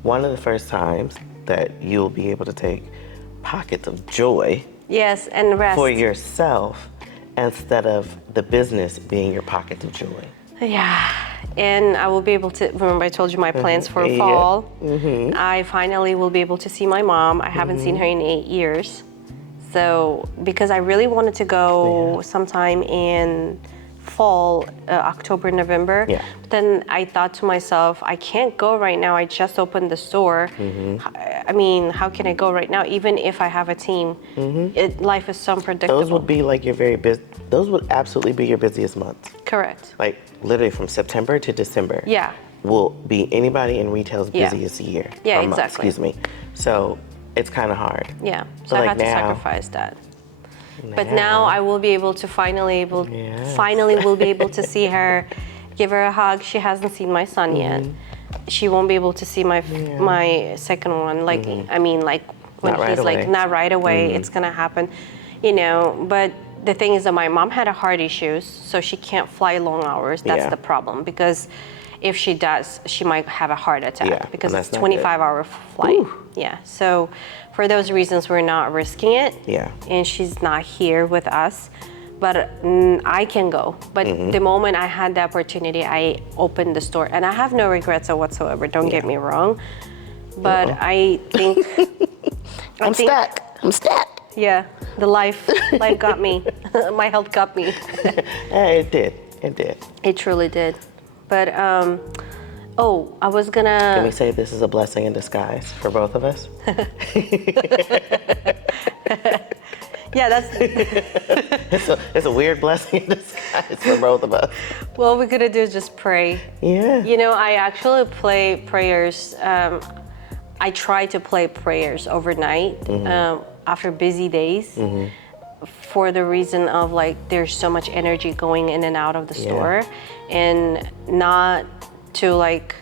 one of the first times that you'll be able to take pockets of joy Yes, and rest. for yourself instead of the business being your pocket of joy. Yeah, and I will be able to, remember I told you my plans for Yeah. fall. I finally will be able to see my mom. I haven't seen her in 8 years. So, because I really wanted to go sometime in fall, October, November. Yeah. But then I thought to myself, I can't go right now. I just opened the store. I mean, how can I go right now? Even if I have a team, life is so unpredictable. Those would be like your very those would absolutely be your busiest months. Correct. Like literally from September to December. Yeah. Will be anybody in retail's Yeah. busiest year. Yeah, or month, exactly. excuse me. So it's kind of hard. Yeah, so But I like had to now- sacrifice that. But now I will be able to finally will be able to see her, give her a hug. She hasn't seen my son yet. She won't be able to see my second one. Like I mean, like when Not right he's like away. not right away. It's gonna happen, you know. But the thing is that my mom had a heart issues, so she can't fly long hours. That's Yeah. the problem, because if she does, she might have a heart attack, Yeah, because and it's that's not good. 25-hour flight. Yeah, so for those reasons, we're not risking it. Yeah. And she's not here with us, but I can go. But Mm-hmm. the moment I had the opportunity, I opened the store, and I have no regrets whatsoever. Don't get me wrong, but I think I'm stuck. I'm stuck. Yeah, the life got me. My health got me. It did. It did. It truly did. But I was Can gonna. we say this is a blessing in disguise for both of us? Yeah, that's. It's a weird blessing in disguise for both of us. What we're gonna do is just pray. Yeah. You know, I actually play prayers. I try to play prayers overnight after busy days, for the reason of like there's so much energy going in and out of the store, and not to like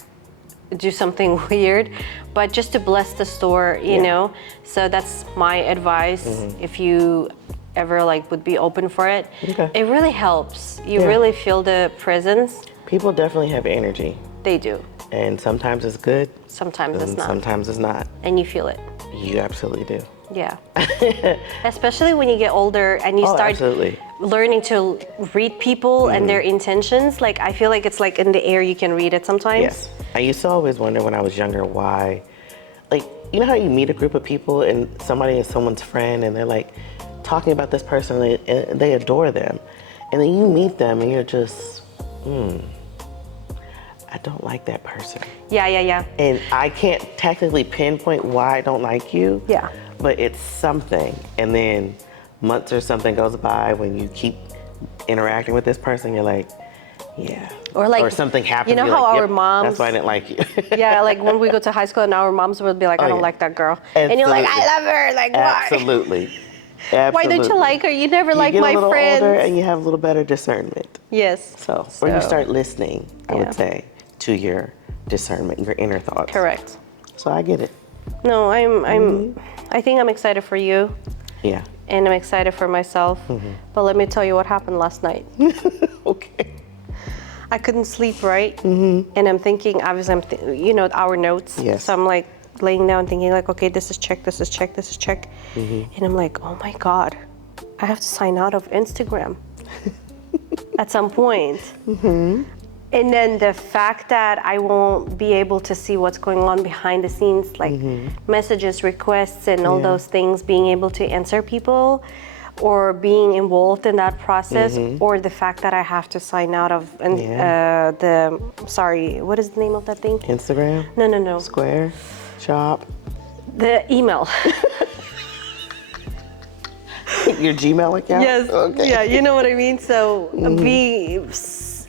do something weird, but just to bless the store, you know. So that's my advice. If you ever like would be open for it, it really helps. You really feel the presence. People definitely have energy, They do. and sometimes it's good, Sometimes it's and not, sometimes it's not. and you feel it. You absolutely do. Yeah. Especially when you get older and you Oh, start absolutely. learning to read people and their intentions. Like I feel like it's like in the air, you can read it sometimes. Yes. I used to always wonder when I was younger why, like, you know how you meet a group of people and somebody is someone's friend and they're like talking about this person and they adore them. And then you meet them and you're just, I don't like that person. Yeah. And I can't technically pinpoint why I don't like you. Yeah. But it's something. And then months or something goes by when you keep interacting with this person, you're like, yeah. Or like, or something happens. you know you're how like, our yep, moms. That's why I didn't like you. Yeah, like when we go to high school and our moms would be like, I don't yeah. like that girl. And you're like, I Absolutely. love her. Like, why? Absolutely. Why don't you like her? You never like you get my a little friends. older and you have a little better discernment. Yes. So, or you start listening, I would say, to your discernment, your inner thoughts. Correct. So I get it. No, I think I'm excited for you. Yeah. And I'm excited for myself. But let me tell you what happened last night. Okay. I couldn't sleep, right? And I'm thinking, obviously, you know, our notes. Yes. So I'm like laying down thinking like, okay, this is check, this is check, this is check. And I'm like, oh my God, I have to sign out of Instagram at some point. And then the fact that I won't be able to see what's going on behind the scenes, like messages, requests, and all those things, being able to answer people or being involved in that process, or the fact that I have to sign out of what is the name of that thing? Instagram? No. Square? Shop? The email. Your Gmail account? Yes. Okay. Yeah, you know what I mean? So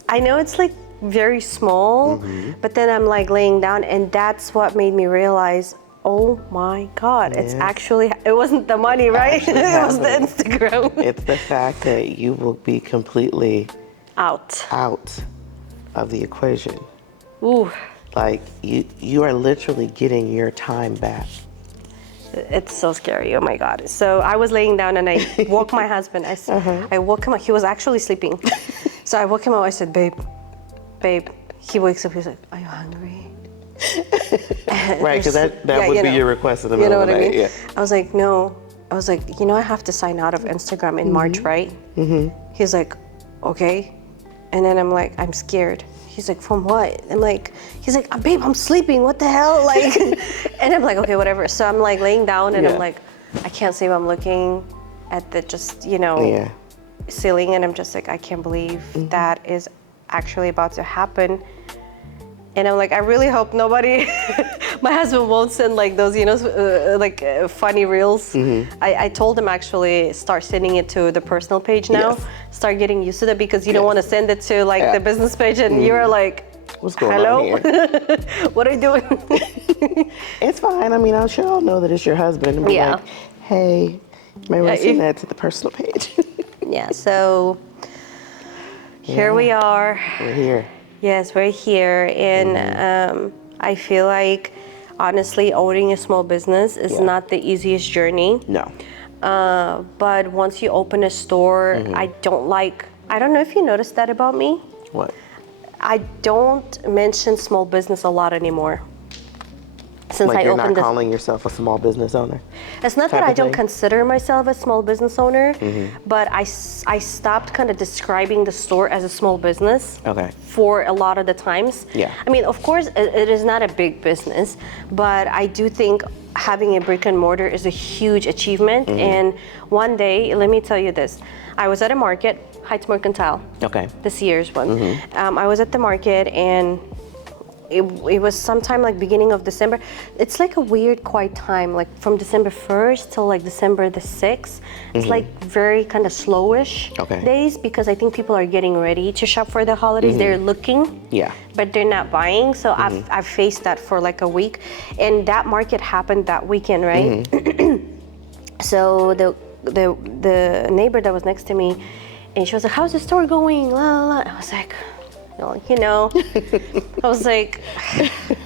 I know it's like very small, but then I'm like laying down, and that's what made me realize, oh my God, it's actually, it wasn't the money, right? It was the Instagram. It's the fact that you will be completely Out. of the equation. Ooh. Like you are literally getting your time back. It's so scary. Oh my God. So I was laying down and I woke my husband. I woke him up. He was actually sleeping. So I woke him up. I said, babe. He wakes up. He's like, are you hungry? Right, because that would be your request in the middle of the night. You know what I mean? Yeah. I was like, no. I was like, I have to sign out of Instagram in March, right? He's like, okay. And then I'm like, I'm scared. He's like, from what? I'm like, he's like, babe, I'm sleeping. What the hell? Like, and I'm like, okay, whatever. So I'm like laying down and I'm like, I can't sleep. I'm looking at the ceiling, and I'm just like, I can't believe that is actually about to happen. And I'm like, I really hope nobody, my husband won't send like those, funny reels. I told him actually start sending it to the personal page now. Yes. Start getting used to that, because you don't want to send it to like the business page and you're like, what's going on here? What are you doing? It's fine. I mean, I'm sure I'll know that it's your husband and be like, hey, you may want to send that to the personal page. So here we are. We're here. Yes, we're here, and I feel like, honestly, owning a small business is not the easiest journey. No. But once you open a store, I don't know if you noticed that about me. What? I don't mention small business a lot anymore. Since like I you're opened not calling yourself a small business owner? It's not that I don't consider myself a small business owner, but I stopped kind of describing the store as a small business for a lot of the times. Yeah. I mean, of course, it is not a big business, but I do think having a brick and mortar is a huge achievement. And one day, let me tell you this, I was at a market, Heights Mercantile, this year's one. I was at the market, and it was sometime like beginning of December. It's like a weird quiet time, like from December 1st till like December the 6th. It's like very kind of slowish days, because I think people are getting ready to shop for the holidays. They're looking, but they're not buying. So I've faced that for like a week, and that market happened that weekend, right? So the neighbor that was next to me, and she was like, how's the store going? La, la, la. I was like, I was like,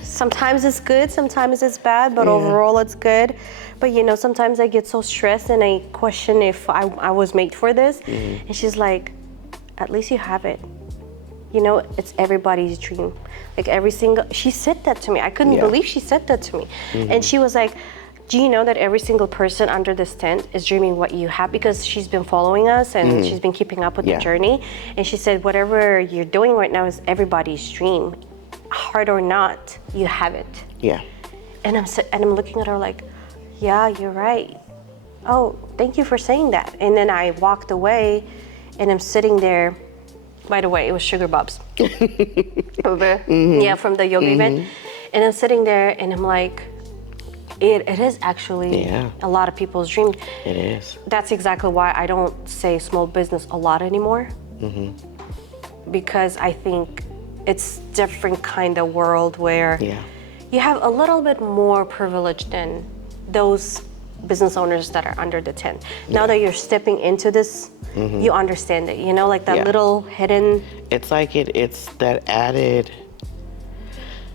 sometimes it's good, sometimes it's bad, but overall it's good. But sometimes I get so stressed and I question if I was made for this. And she's like, at least you have it. It's everybody's dream. Like she said that to me. I couldn't believe she said that to me. And she was like, do you know that every single person under this tent is dreaming what you have? Because she's been following us and she's been keeping up with the journey. And she said, whatever you're doing right now is everybody's dream. Hard or not, you have it. Yeah. And I'm looking at her like, yeah, you're right. Oh, thank you for saying that. And then I walked away, and I'm sitting there. By the way, it was Sugar Bob's. Yeah, from the yoga event. And I'm sitting there, and I'm like, it is actually a lot of people's dream. It is. That's exactly why I don't say small business a lot anymore. Because I think it's different kind of world where you have a little bit more privilege than those business owners that are under the tent. Now that you're stepping into this, you understand it, like that little hidden. It's like it's that added.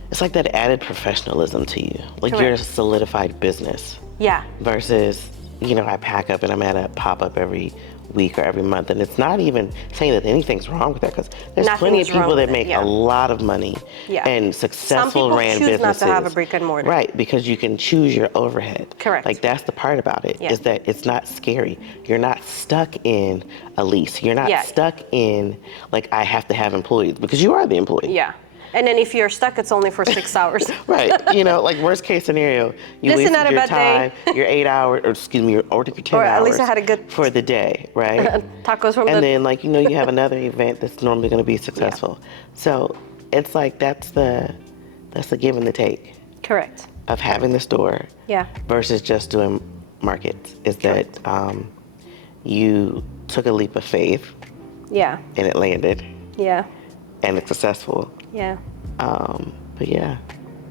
It's like that added professionalism to you. Like you're a solidified business. Yeah. Versus I pack up and I'm at a pop-up every week or every month, and it's not even saying that anything's wrong with that, because there's Nothing plenty of is wrong people that with it, make yeah. a lot of money Yeah. and Some successful people ran choose businesses. not to have a brick and mortar. Right, because you can choose your overhead. Correct. Like, that's the part about it, Yeah. is that it's not scary. You're not stuck in a lease. You're not Yeah. stuck in, like, I have to have employees, because you are the employee. Yeah. And then if you're stuck, it's only for 6 hours. Right, like worst case scenario, you This is wasted not a your bad day. time, your 8 hours, or excuse me, or your 10 Or at hours least I had a good for the day, right? tacos from And the. then, like, you have another event that's normally going to be successful. So it's like that's the give and the take Correct. of having the store Yeah. versus just doing markets. Is that you took a leap of faith Yeah. and it landed Yeah. and it's successful. Yeah. But yeah.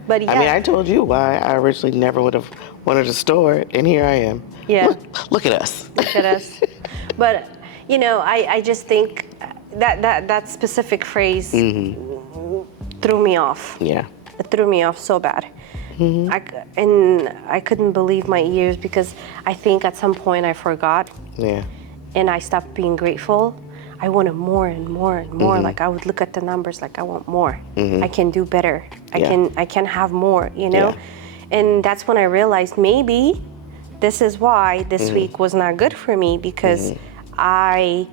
But yeah. I mean, I told you why I originally never would have wanted a store, and here I am. Yeah. Look at us. Look at us. But I just think that specific phrase threw me off. Yeah. It threw me off so bad. I couldn't believe my ears, because I think at some point I forgot Yeah. and I stopped being grateful. I wanted more and more and more. Like, I would look at the numbers like, I want more. I can do better. I can have more, Yeah. And that's when I realized maybe this is why this week was not good for me, because I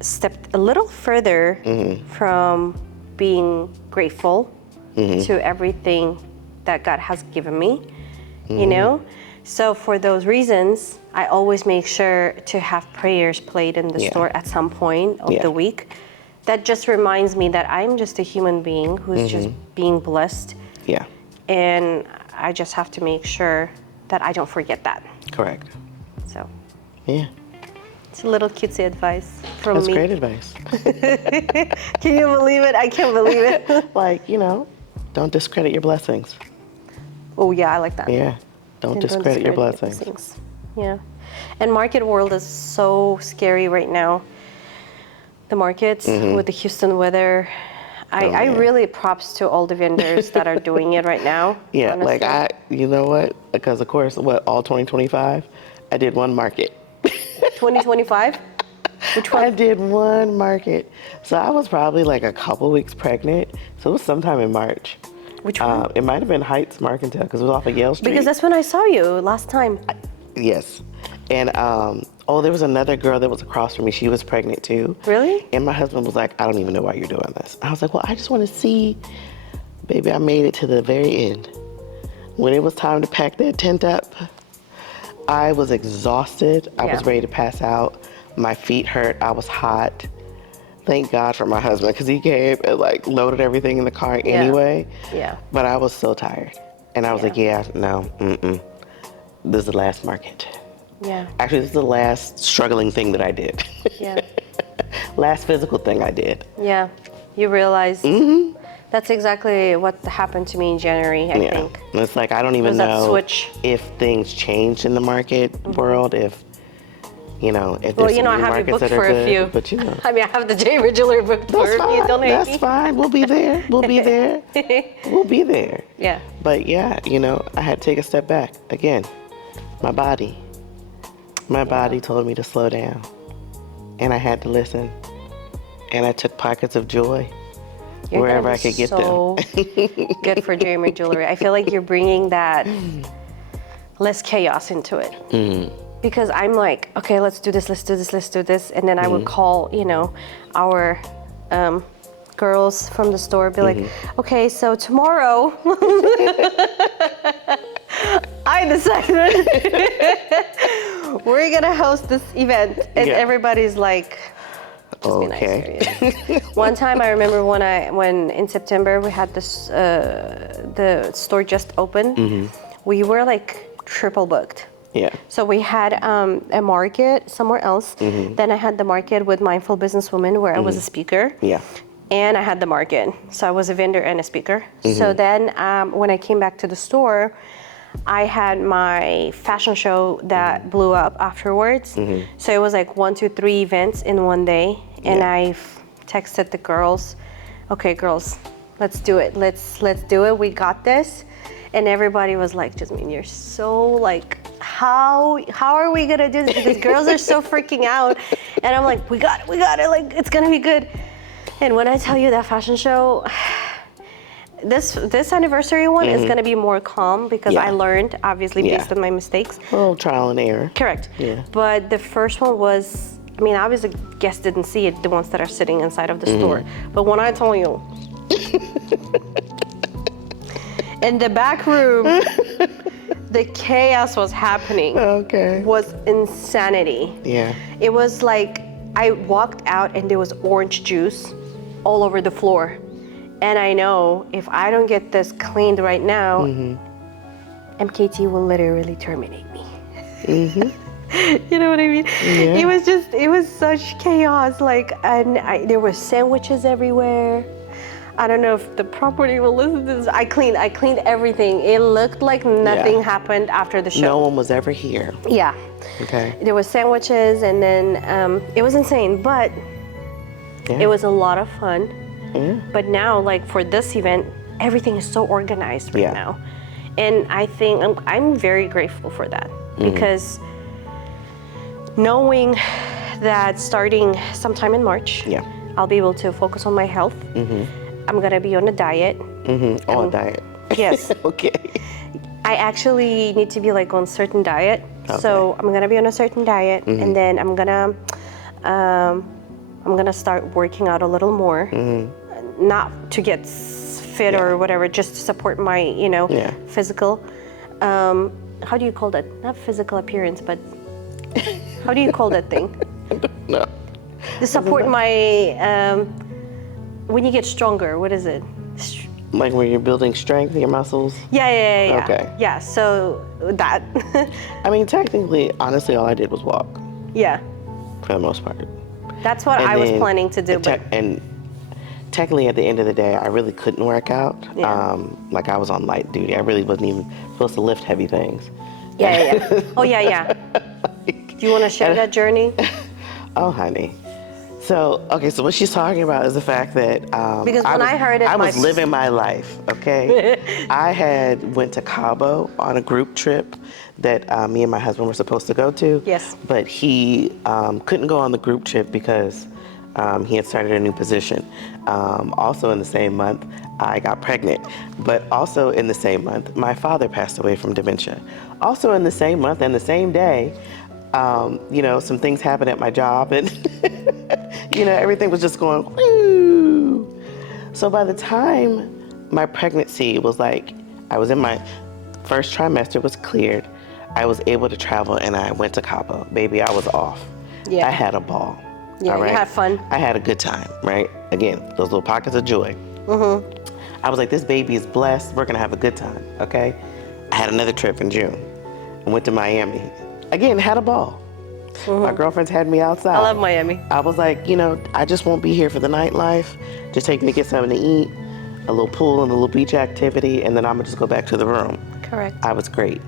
stepped a little further from being grateful to everything that God has given me, So for those reasons, I always make sure to have prayers played in the store at some point of the week. That just reminds me that I'm just a human being who's just being blessed. Yeah. And I just have to make sure that I don't forget that. Correct. So Yeah. it's a little cutesy advice from That's me. great advice. Can you believe it? I can't believe it. Like, don't discredit your blessings. Oh yeah, I like that. Yeah. Don't discredit your blessings. Yeah. And market world is so scary right now. The markets with the Houston weather. I really props to all the vendors that are doing it right now. Yeah, honestly. like you know what? Because of course, all 2025, I did one market. 2025? Which one? I did one market. So I was probably like a couple weeks pregnant. So it was sometime in March. Which one? It might have been Heights Marketale, because it was off of Yale Street. Because that's when I saw you last time. Yes. And there was another girl that was across from me. She was pregnant too. Really? And my husband was like, I don't even know why you're doing this. I was like, well, I just want to see. Baby, I made it to the very end. When it was time to pack that tent up, I was exhausted. I was ready to pass out. My feet hurt. I was hot. Thank God for my husband, because he came and loaded everything in the car anyway. Yeah. But I was so tired. And I was like, no, this is the last market. Yeah. Actually, this is the last struggling thing that I did. Yeah. Last physical thing I did. Yeah. You realized. That's exactly what happened to me in January, I think. And it's like, I don't even know switch. if things changed in the market world, if there's some I new have you markets booked that for are good, a few. but I mean, I have the J. Jewelry booked for that's a few. Don't hate That's me. fine. We'll be there. We'll be there. We'll be there. Yeah. But yeah, I had to take a step back. Again, my body told me to slow down. And I had to listen. And I took pockets of joy wherever I could get them. Good for J. Jewelry. I feel like you're bringing that less chaos into it. Because I'm like, okay, let's do this. And then I would call, our girls from the store, be like, okay, so tomorrow, I decided we're gonna host this event. And everybody's like, just be nice, serious. One time I remember when in September we had this, the store just opened, we were like triple booked. Yeah. So we had a market somewhere else. Then I had the market with Mindful Businesswoman where I was a speaker. Yeah. And I had the market. So I was a vendor and a speaker. So then when I came back to the store, I had my fashion show that blew up afterwards. So it was like 1, 2, 3 events in one day. And I texted the girls, okay, girls, let's do it. Let's do it. We got this. And everybody was like, Jasmine, you're so how are we gonna do this? Because girls are so freaking out. And I'm like, we got it, like, it's gonna be good. And when I tell you that fashion show, this anniversary one is gonna be more calm because I learned, obviously, based on my mistakes. A little trial and error. Correct. Yeah. But the first one was, I mean, obviously guests didn't see it, the ones that are sitting inside of the store. But when I told you, in the back room, the chaos was happening. Okay. Was insanity. Yeah. It was like, I walked out and there was orange juice all over the floor. And I know if I don't get this cleaned right now, MKT will literally terminate me. You know what I mean? Yeah. It was such chaos. Like, and there were sandwiches everywhere. I don't know if the property will listen to this. I cleaned everything. It looked like nothing happened after the show. No one was ever here. Yeah. Okay. There was sandwiches, and then it was insane, but it was a lot of fun. But now, like, for this event, everything is so organized right now. And I think I'm very grateful for that because knowing that starting sometime in March, I'll be able to focus on my health. I'm gonna be on a diet. On a diet. Yes. Okay. I actually need to be like on certain diet. So I'm gonna be on a certain diet, and then I'm gonna start working out a little more, not to get fit or whatever, just to support my, physical. How do you call that? Not physical appearance, but how do you call that thing? No. To support my, when you get stronger, what is it? Like when you're building strength in your muscles? Yeah. Okay. Yeah, so that. I mean, technically, honestly, all I did was walk. Yeah. For the most part. That's what I was planning to do. And technically, at the end of the day, I really couldn't work out. Like I was on light duty. I really wasn't even supposed to lift heavy things. Yeah. Oh, yeah. Do you want to share that journey? Oh, honey. So what she's talking about is the fact that because when I heard it, I was living my life. Okay, I went to Cabo on a group trip that me and my husband were supposed to go to. Yes. But he couldn't go on the group trip because he had started a new position. Also in the same month, I got pregnant. But also in the same month, my father passed away from dementia. Also in the same month and the same day, some things happened at my job and everything was just going, whoo. So by the time my pregnancy was like, I was in my first trimester was cleared, I was able to travel and I went to Cabo. Baby, I was off. Yeah. I had a ball. Yeah, all right? You had fun. I had a good time, right? Again, those little pockets of joy. I was like, this baby is blessed. We're gonna have a good time, okay? I had another trip in June. I went to Miami. Again, had a ball. My girlfriends had me outside. I love Miami. I was like, I just won't be here for the nightlife. Just take me to get something to eat, a little pool and a little beach activity, and then I'm gonna just go back to the room. Correct. I was great.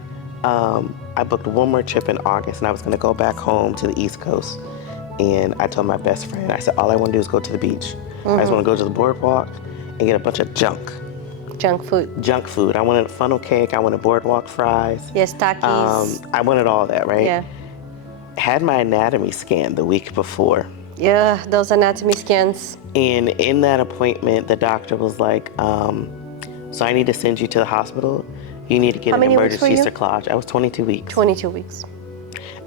I booked one more trip in August, and I was gonna go back home to the East Coast. And I told my best friend, I said, all I wanna do is go to the beach. I just wanna go to the boardwalk and get a bunch of junk. Junk food. Junk food. I wanted a funnel cake, I wanted boardwalk fries. Yes, Takis. I wanted all that, right? Yeah. Had my anatomy scanned the week before. Yeah, those anatomy scans. And in that appointment, the doctor was like, so I need to send you to the hospital. You need to get an emergency cerclage. I was 22 weeks. 22 weeks.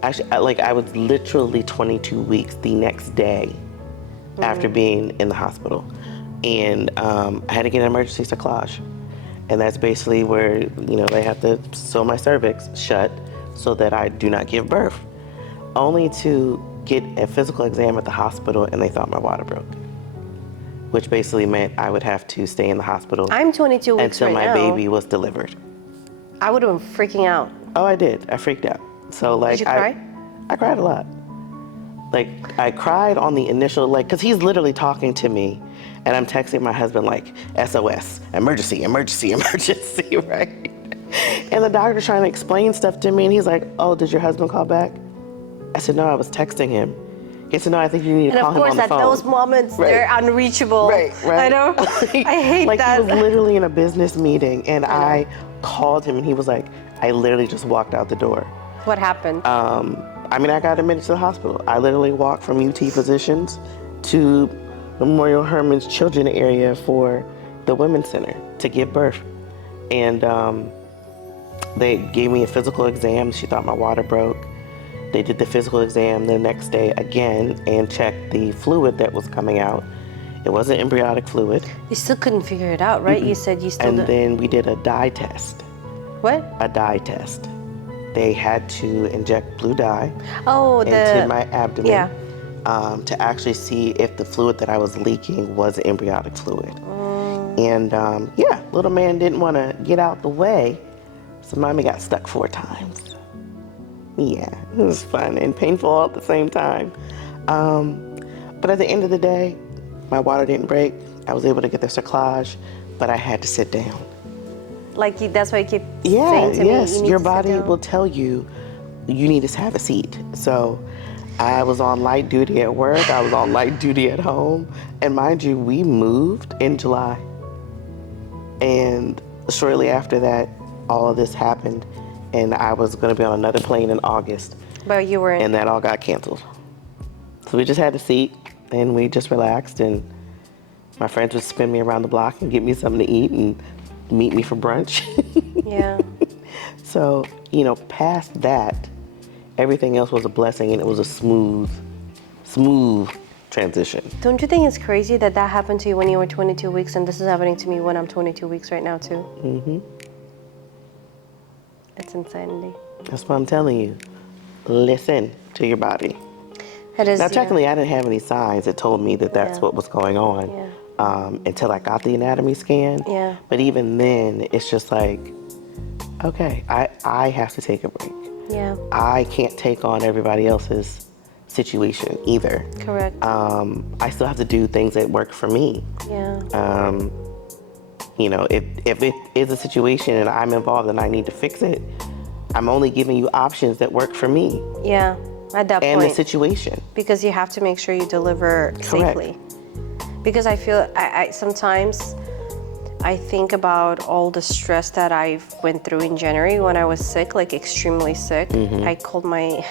Actually, I was literally 22 weeks the next day after being in the hospital. And I had to get an emergency cerclage. And that's basically where, they have to sew my cervix shut so that I do not give birth. Only to get a physical exam at the hospital and they thought my water broke. Which basically meant I would have to stay in the hospital. I'm 22 weeks until right my baby was delivered. I would have been freaking out. Oh, I did. I freaked out. So Did you cry? I cried a lot. Like, I cried on the initial, because he's literally talking to me and I'm texting my husband like, SOS, emergency, emergency, emergency, right? And the doctor's trying to explain stuff to me and he's like, oh, did your husband call back? I said, no, I was texting him. He said, no, I think you need to call him on the phone. And of course, at those moments, they're unreachable. Right. I know. I hate that. He was literally in a business meeting and I called him and he was like, I literally just walked out the door. What happened? I mean, I got admitted to the hospital. I literally walked from UT Physicians to Memorial Herman's Children area for the Women's Center to give birth. And they gave me a physical exam. She thought my water broke. They did the physical exam the next day again and checked the fluid that was coming out. It wasn't embryonic fluid. You still couldn't figure it out, right? Mm-hmm. You said you still And then we did a dye test. What? A dye test. They had to inject blue dye into my abdomen to actually see if the fluid that I was leaking was embryonic fluid. And little man didn't want to get out the way, so mommy got stuck 4 times. Yeah, it was fun and painful all at the same time. But at the end of the day, my water didn't break. I was able to get the cerclage, but I had to sit down. Like that's why you keep saying to me, your body will tell you you need to have a seat. So I was on light duty at work. I was on light duty at home. And mind you, we moved in July. And shortly after that, all of this happened. And I was going to be on another plane in August. But you weren't. And that all got canceled. So we just had a seat and we just relaxed. And my friends would spin me around the block and get me something to eat and meet me for brunch. Yeah. So, past that, everything else was a blessing and it was a smooth transition. Don't you think it's crazy that happened to you when you were 22 weeks and this is happening to me when I'm 22 weeks right now too? Mm-hmm. It's insanity. That's what I'm telling you. Listen to your body. It is. Now, technically, I didn't have any signs that told me that that's what was going on. Yeah. Until I got the anatomy scan. Yeah. But even then, it's just like, okay, I have to take a break. Yeah. I can't take on everybody else's situation either. Correct. I still have to do things that work for me. Yeah. If it is a situation and I'm involved and I need to fix it, I'm only giving you options that work for me. Yeah. At that and point. the situation. Because you have to make sure you deliver safely. Because I feel, I sometimes I think about all the stress that I went through in January when I was sick, like extremely sick. Mm-hmm. I called my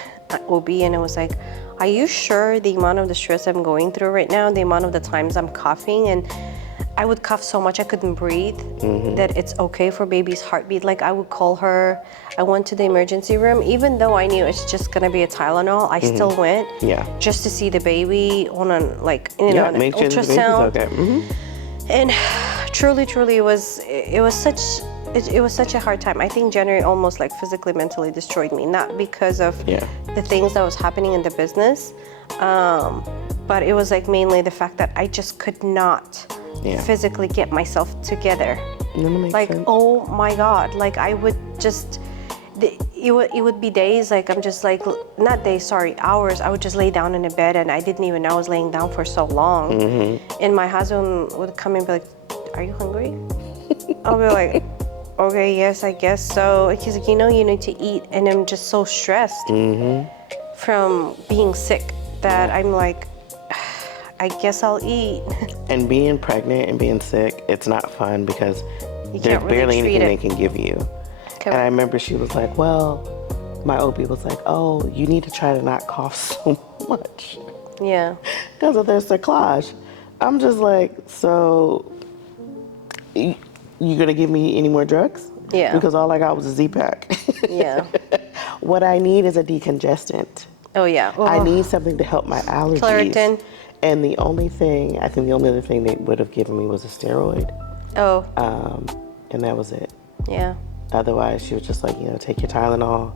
OB and I was like, are you sure the amount of the stress I'm going through right now, the amount of the times I'm coughing, and I would cough so much I couldn't breathe, that it's okay for baby's heartbeat. Like I would call her, I went to the emergency room, even though I knew it's just gonna be a Tylenol, I still went just to see the baby on an make sure ultrasound. The baby's okay. And truly, it was such a hard time. I think January almost like physically, mentally destroyed me, not because of the things that was happening in the business, but it was like mainly the fact that I just could not physically get myself together. Like, sense. Oh my God, like I would just, it would be days, like I'm just like, not days, sorry, hours, I would just lay down in a bed and I didn't even know I was laying down for so long. And my husband would come and be like, are you hungry? I'll be like, okay, yes, I guess so. He's like, you need to eat. And I'm just so stressed from being sick that I'm like, I guess I'll eat. And being pregnant and being sick, it's not fun because there's barely anything they can give you. Correct. And I remember she was like, well, my OB was like, oh, you need to try to not cough so much. Yeah. Because of their cerclage. I'm just like, so you gonna give me any more drugs? Yeah. Because all I got was a Z-Pack. Yeah. What I need is a decongestant. Oh yeah. Oh. I need something to help my allergies. Claritin. And the only other thing they would have given me was a steroid. Oh. And that was it. Yeah. Otherwise, she was just like, take your Tylenol,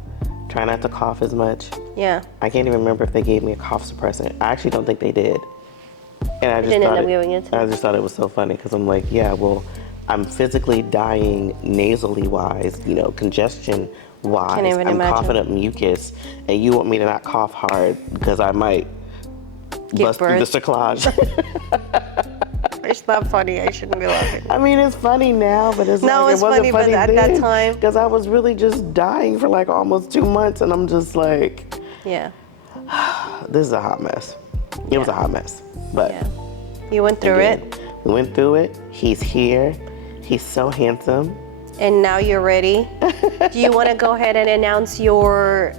try not to cough as much. Yeah. I can't even remember if they gave me a cough suppressant. I actually don't think they did. And I just thought it was so funny because I'm like, yeah, well, I'm physically dying nasally wise, congestion wise. Can't even I'm imagine. coughing up mucus, and you want me to not cough hard because I might bust through the cerclage. It's not funny. I shouldn't be laughing. I mean, it's funny now, but it wasn't funny but at that time, because I was really just dying for like almost 2 months, and I'm just like, yeah, this is a hot mess. It was a hot mess, but you went through it. We went through it. He's here. He's so handsome. And now you're ready. Do you want to go ahead and announce your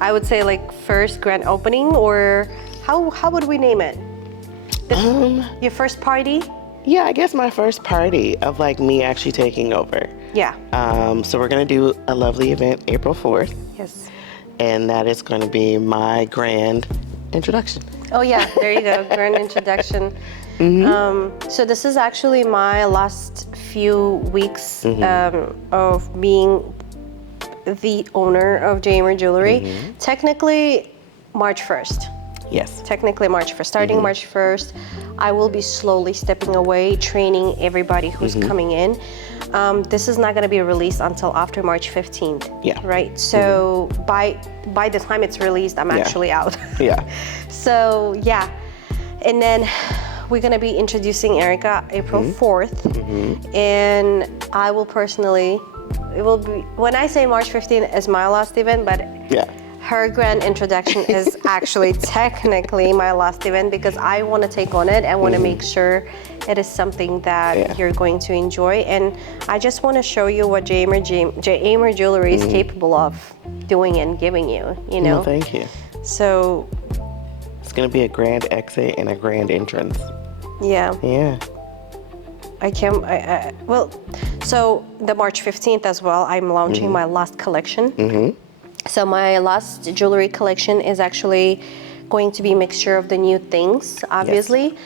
I would say like first grand opening, or how would we name it? Your first party? Yeah, I guess my first party of like me actually taking over. Yeah. So we're gonna do a lovely event April 4th. Yes. And that is gonna be my grand introduction. Oh yeah, there you go, grand introduction. So this is actually my last few weeks of being the owner of Jamer Jewelry. Technically, March 1st. Yes. Technically March 1st. Starting March 1st, I will be slowly stepping away, training everybody who's coming in. This is not going to be released until after March 15th. Yeah. Right? So by the time it's released, I'm actually out. Yeah. So yeah. And then we're going to be introducing Erica April 4th. And I will personally, it will be, when I say March 15th is my last event, but Yeah. her grand introduction is actually technically my last event because I want to take on it. I want to make sure it is something that you're going to enjoy. And I just want to show you what Jamer Jewelry is capable of doing and giving you, you know? Well, thank you. So, It's gonna be a grand exit and a grand entrance. yeah. Yeah. Well, so the March 15th as well, I'm launching my last collection. So my last jewelry collection is actually going to be a mixture of the new things, obviously,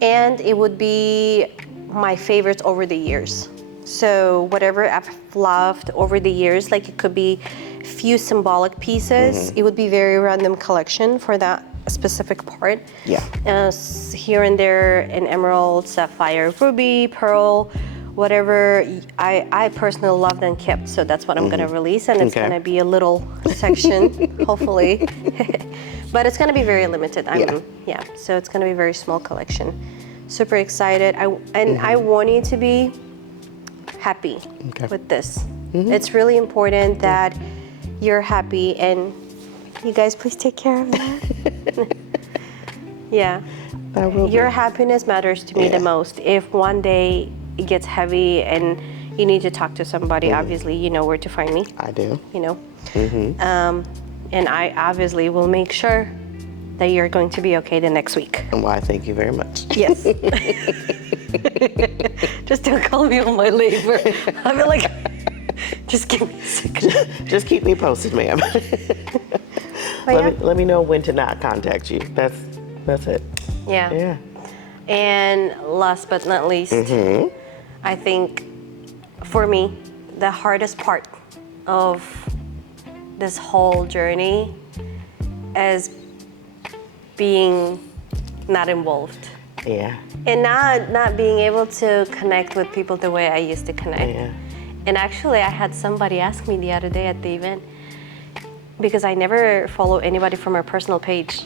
and it would be my favorites over the years. So whatever I've loved over the years, like it could be few symbolic pieces, it would be very random collection for that specific part. Yeah. Here and there, an emerald, sapphire, ruby, pearl, whatever I personally loved and kept, so that's what I'm gonna release, and it's gonna be a little section, hopefully, but it's gonna be very limited. So it's gonna be a very small collection. Super excited. I want you to be happy with this. It's really important that you're happy, and you guys please take care of that. Yeah. Your happiness matters to me the most. If one day it gets heavy and you need to talk to somebody, obviously you know where to find me. I do. You know. And I obviously will make sure that you're going to be okay the next week. And why, thank you very much. Yes. Just don't call me on my labor. I'll be like, just give me a second. Just keep me posted, ma'am. Let me know when to not contact you. That's it. Yeah. Yeah. And last but not least, I think for me, the hardest part of this whole journey is being not involved. Yeah. And not being able to connect with people the way I used to connect. Yeah. And actually, I had somebody ask me the other day at the event, because I never follow anybody from our personal page.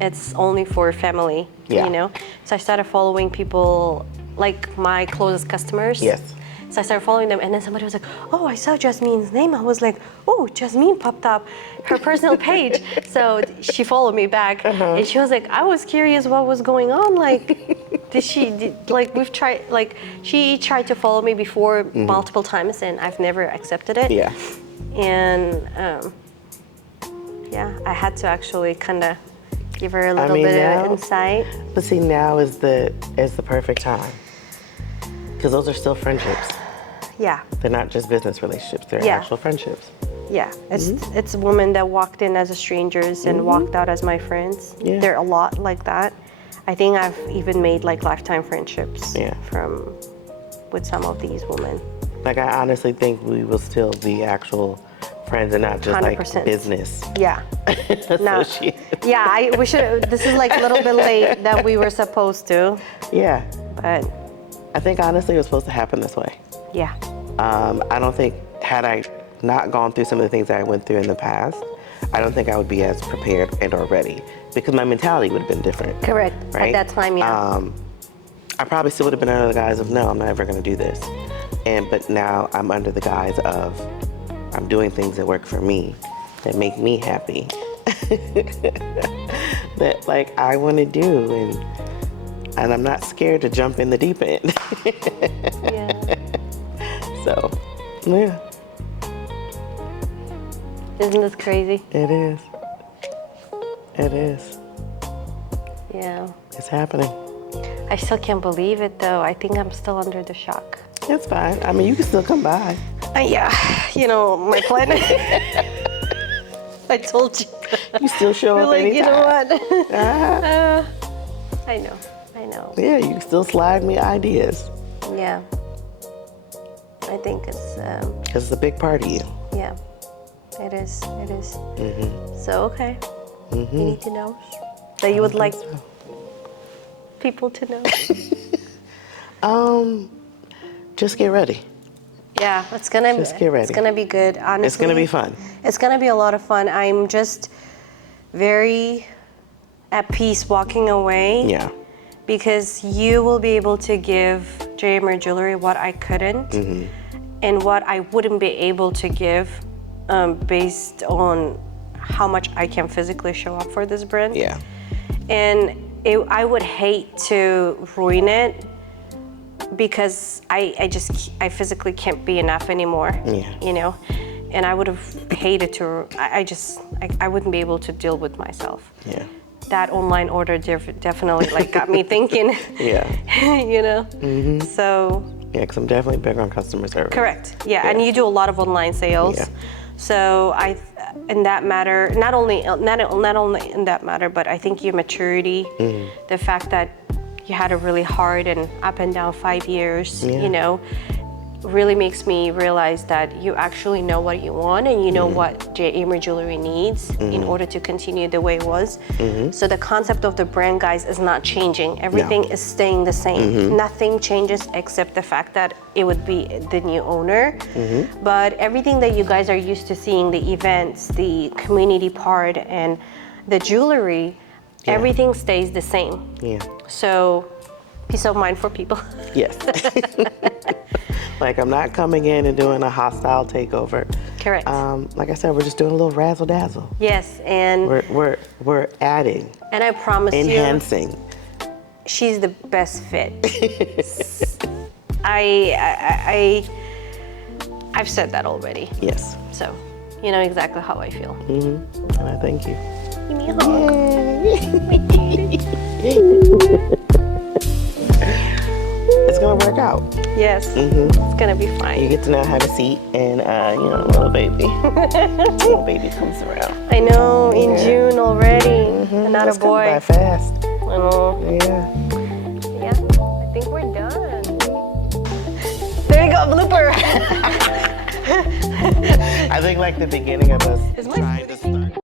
It's only for family, you know? So I started following people, like my closest customers. Yes. So I started following them, and then somebody was like, oh, I saw Jasmine's name. I was like, oh, Jasmine popped up, her personal page. So she followed me back, and she was like, I was curious what was going on. Like, she tried to follow me before multiple times, and I've never accepted it. Yeah. And I had to actually kind of give her a little bit of insight. But see, now is the perfect time, because those are still friendships. Yeah. They're not just business relationships. They're actual friendships. Yeah. It's women that walked in as strangers and walked out as my friends. Yeah. There are a lot like that. I think I've even made like lifetime friendships with some of these women. Like, I honestly think we will still be actual friends and not just 100%. like business. Yeah. No. We should. This is like a little bit late that we were supposed to. Yeah. But I think honestly it was supposed to happen this way. yeah. I don't think, had I not gone through some of the things that I went through in the past, I don't think I would be as prepared and or ready, because my mentality would have been different. Correct. Right? At that time, yeah. I probably still would have been under the guise of, no, I'm not ever going to do this. But now I'm under the guise of, I'm doing things that work for me, that make me happy, that like I want to do, and I'm not scared to jump in the deep end. Yeah. So, yeah. Isn't this crazy? It is. It is. Yeah. It's happening. I still can't believe it though. I think I'm still under the shock. It's fine. I mean, you can still come by. Yeah, you know, my plan. I told you. You still show up anytime. You know what? Uh-huh. I know. Yeah, you can still slide me ideas. Yeah. I think it's, Because it's a big part of you. yeah, it is. So, okay. You need to know that you would like people to know. Just get ready. Yeah, it's gonna Just get ready. It's gonna be good. Honestly, It's gonna be fun. It's gonna be a lot of fun. I'm just very at peace walking away. Yeah. Because you will be able to give JMR Jewelry what I couldn't, and what I wouldn't be able to give, based on how much I can physically show up for this brand. Yeah. And I would hate to ruin it because I physically can't be enough anymore. Yeah. You know, and I would have hated to. I wouldn't be able to deal with myself. Yeah. That online order definitely like got me thinking. Yeah. You know. So. Yeah, because I'm definitely big on customer service. Correct. Yeah, and you do a lot of online sales. Yeah. So in that matter, not only in that matter, but I think your maturity, the fact that you had a really hard and up and down 5 years, you know, really makes me realize that you actually know what you want and you know what JMR Jewelry needs in order to continue the way it was. So the concept of the brand, guys, is not changing. Everything is staying the same. Nothing changes except the fact that it would be the new owner. But everything that you guys are used to seeing, the events, the community part, and the jewelry, everything stays the same. Yeah. So peace of mind for people. Yes. Like, I'm not coming in and doing a hostile takeover. Correct. Like I said, we're just doing a little razzle dazzle. Yes, and We're adding, and I promise enhancing. you, she's the best fit. I've said that already. Yes. So you know exactly how I feel. And I thank you. Give me a hug. It's gonna work out. Yes, it's gonna be You fine. get to now have a seat, and you know, little baby comes around. I know, in June already, another It's coming by boy. fast. I know. Yeah. Yeah, I think we're done. There you go, blooper. I think like the beginning of us Is my trying to start.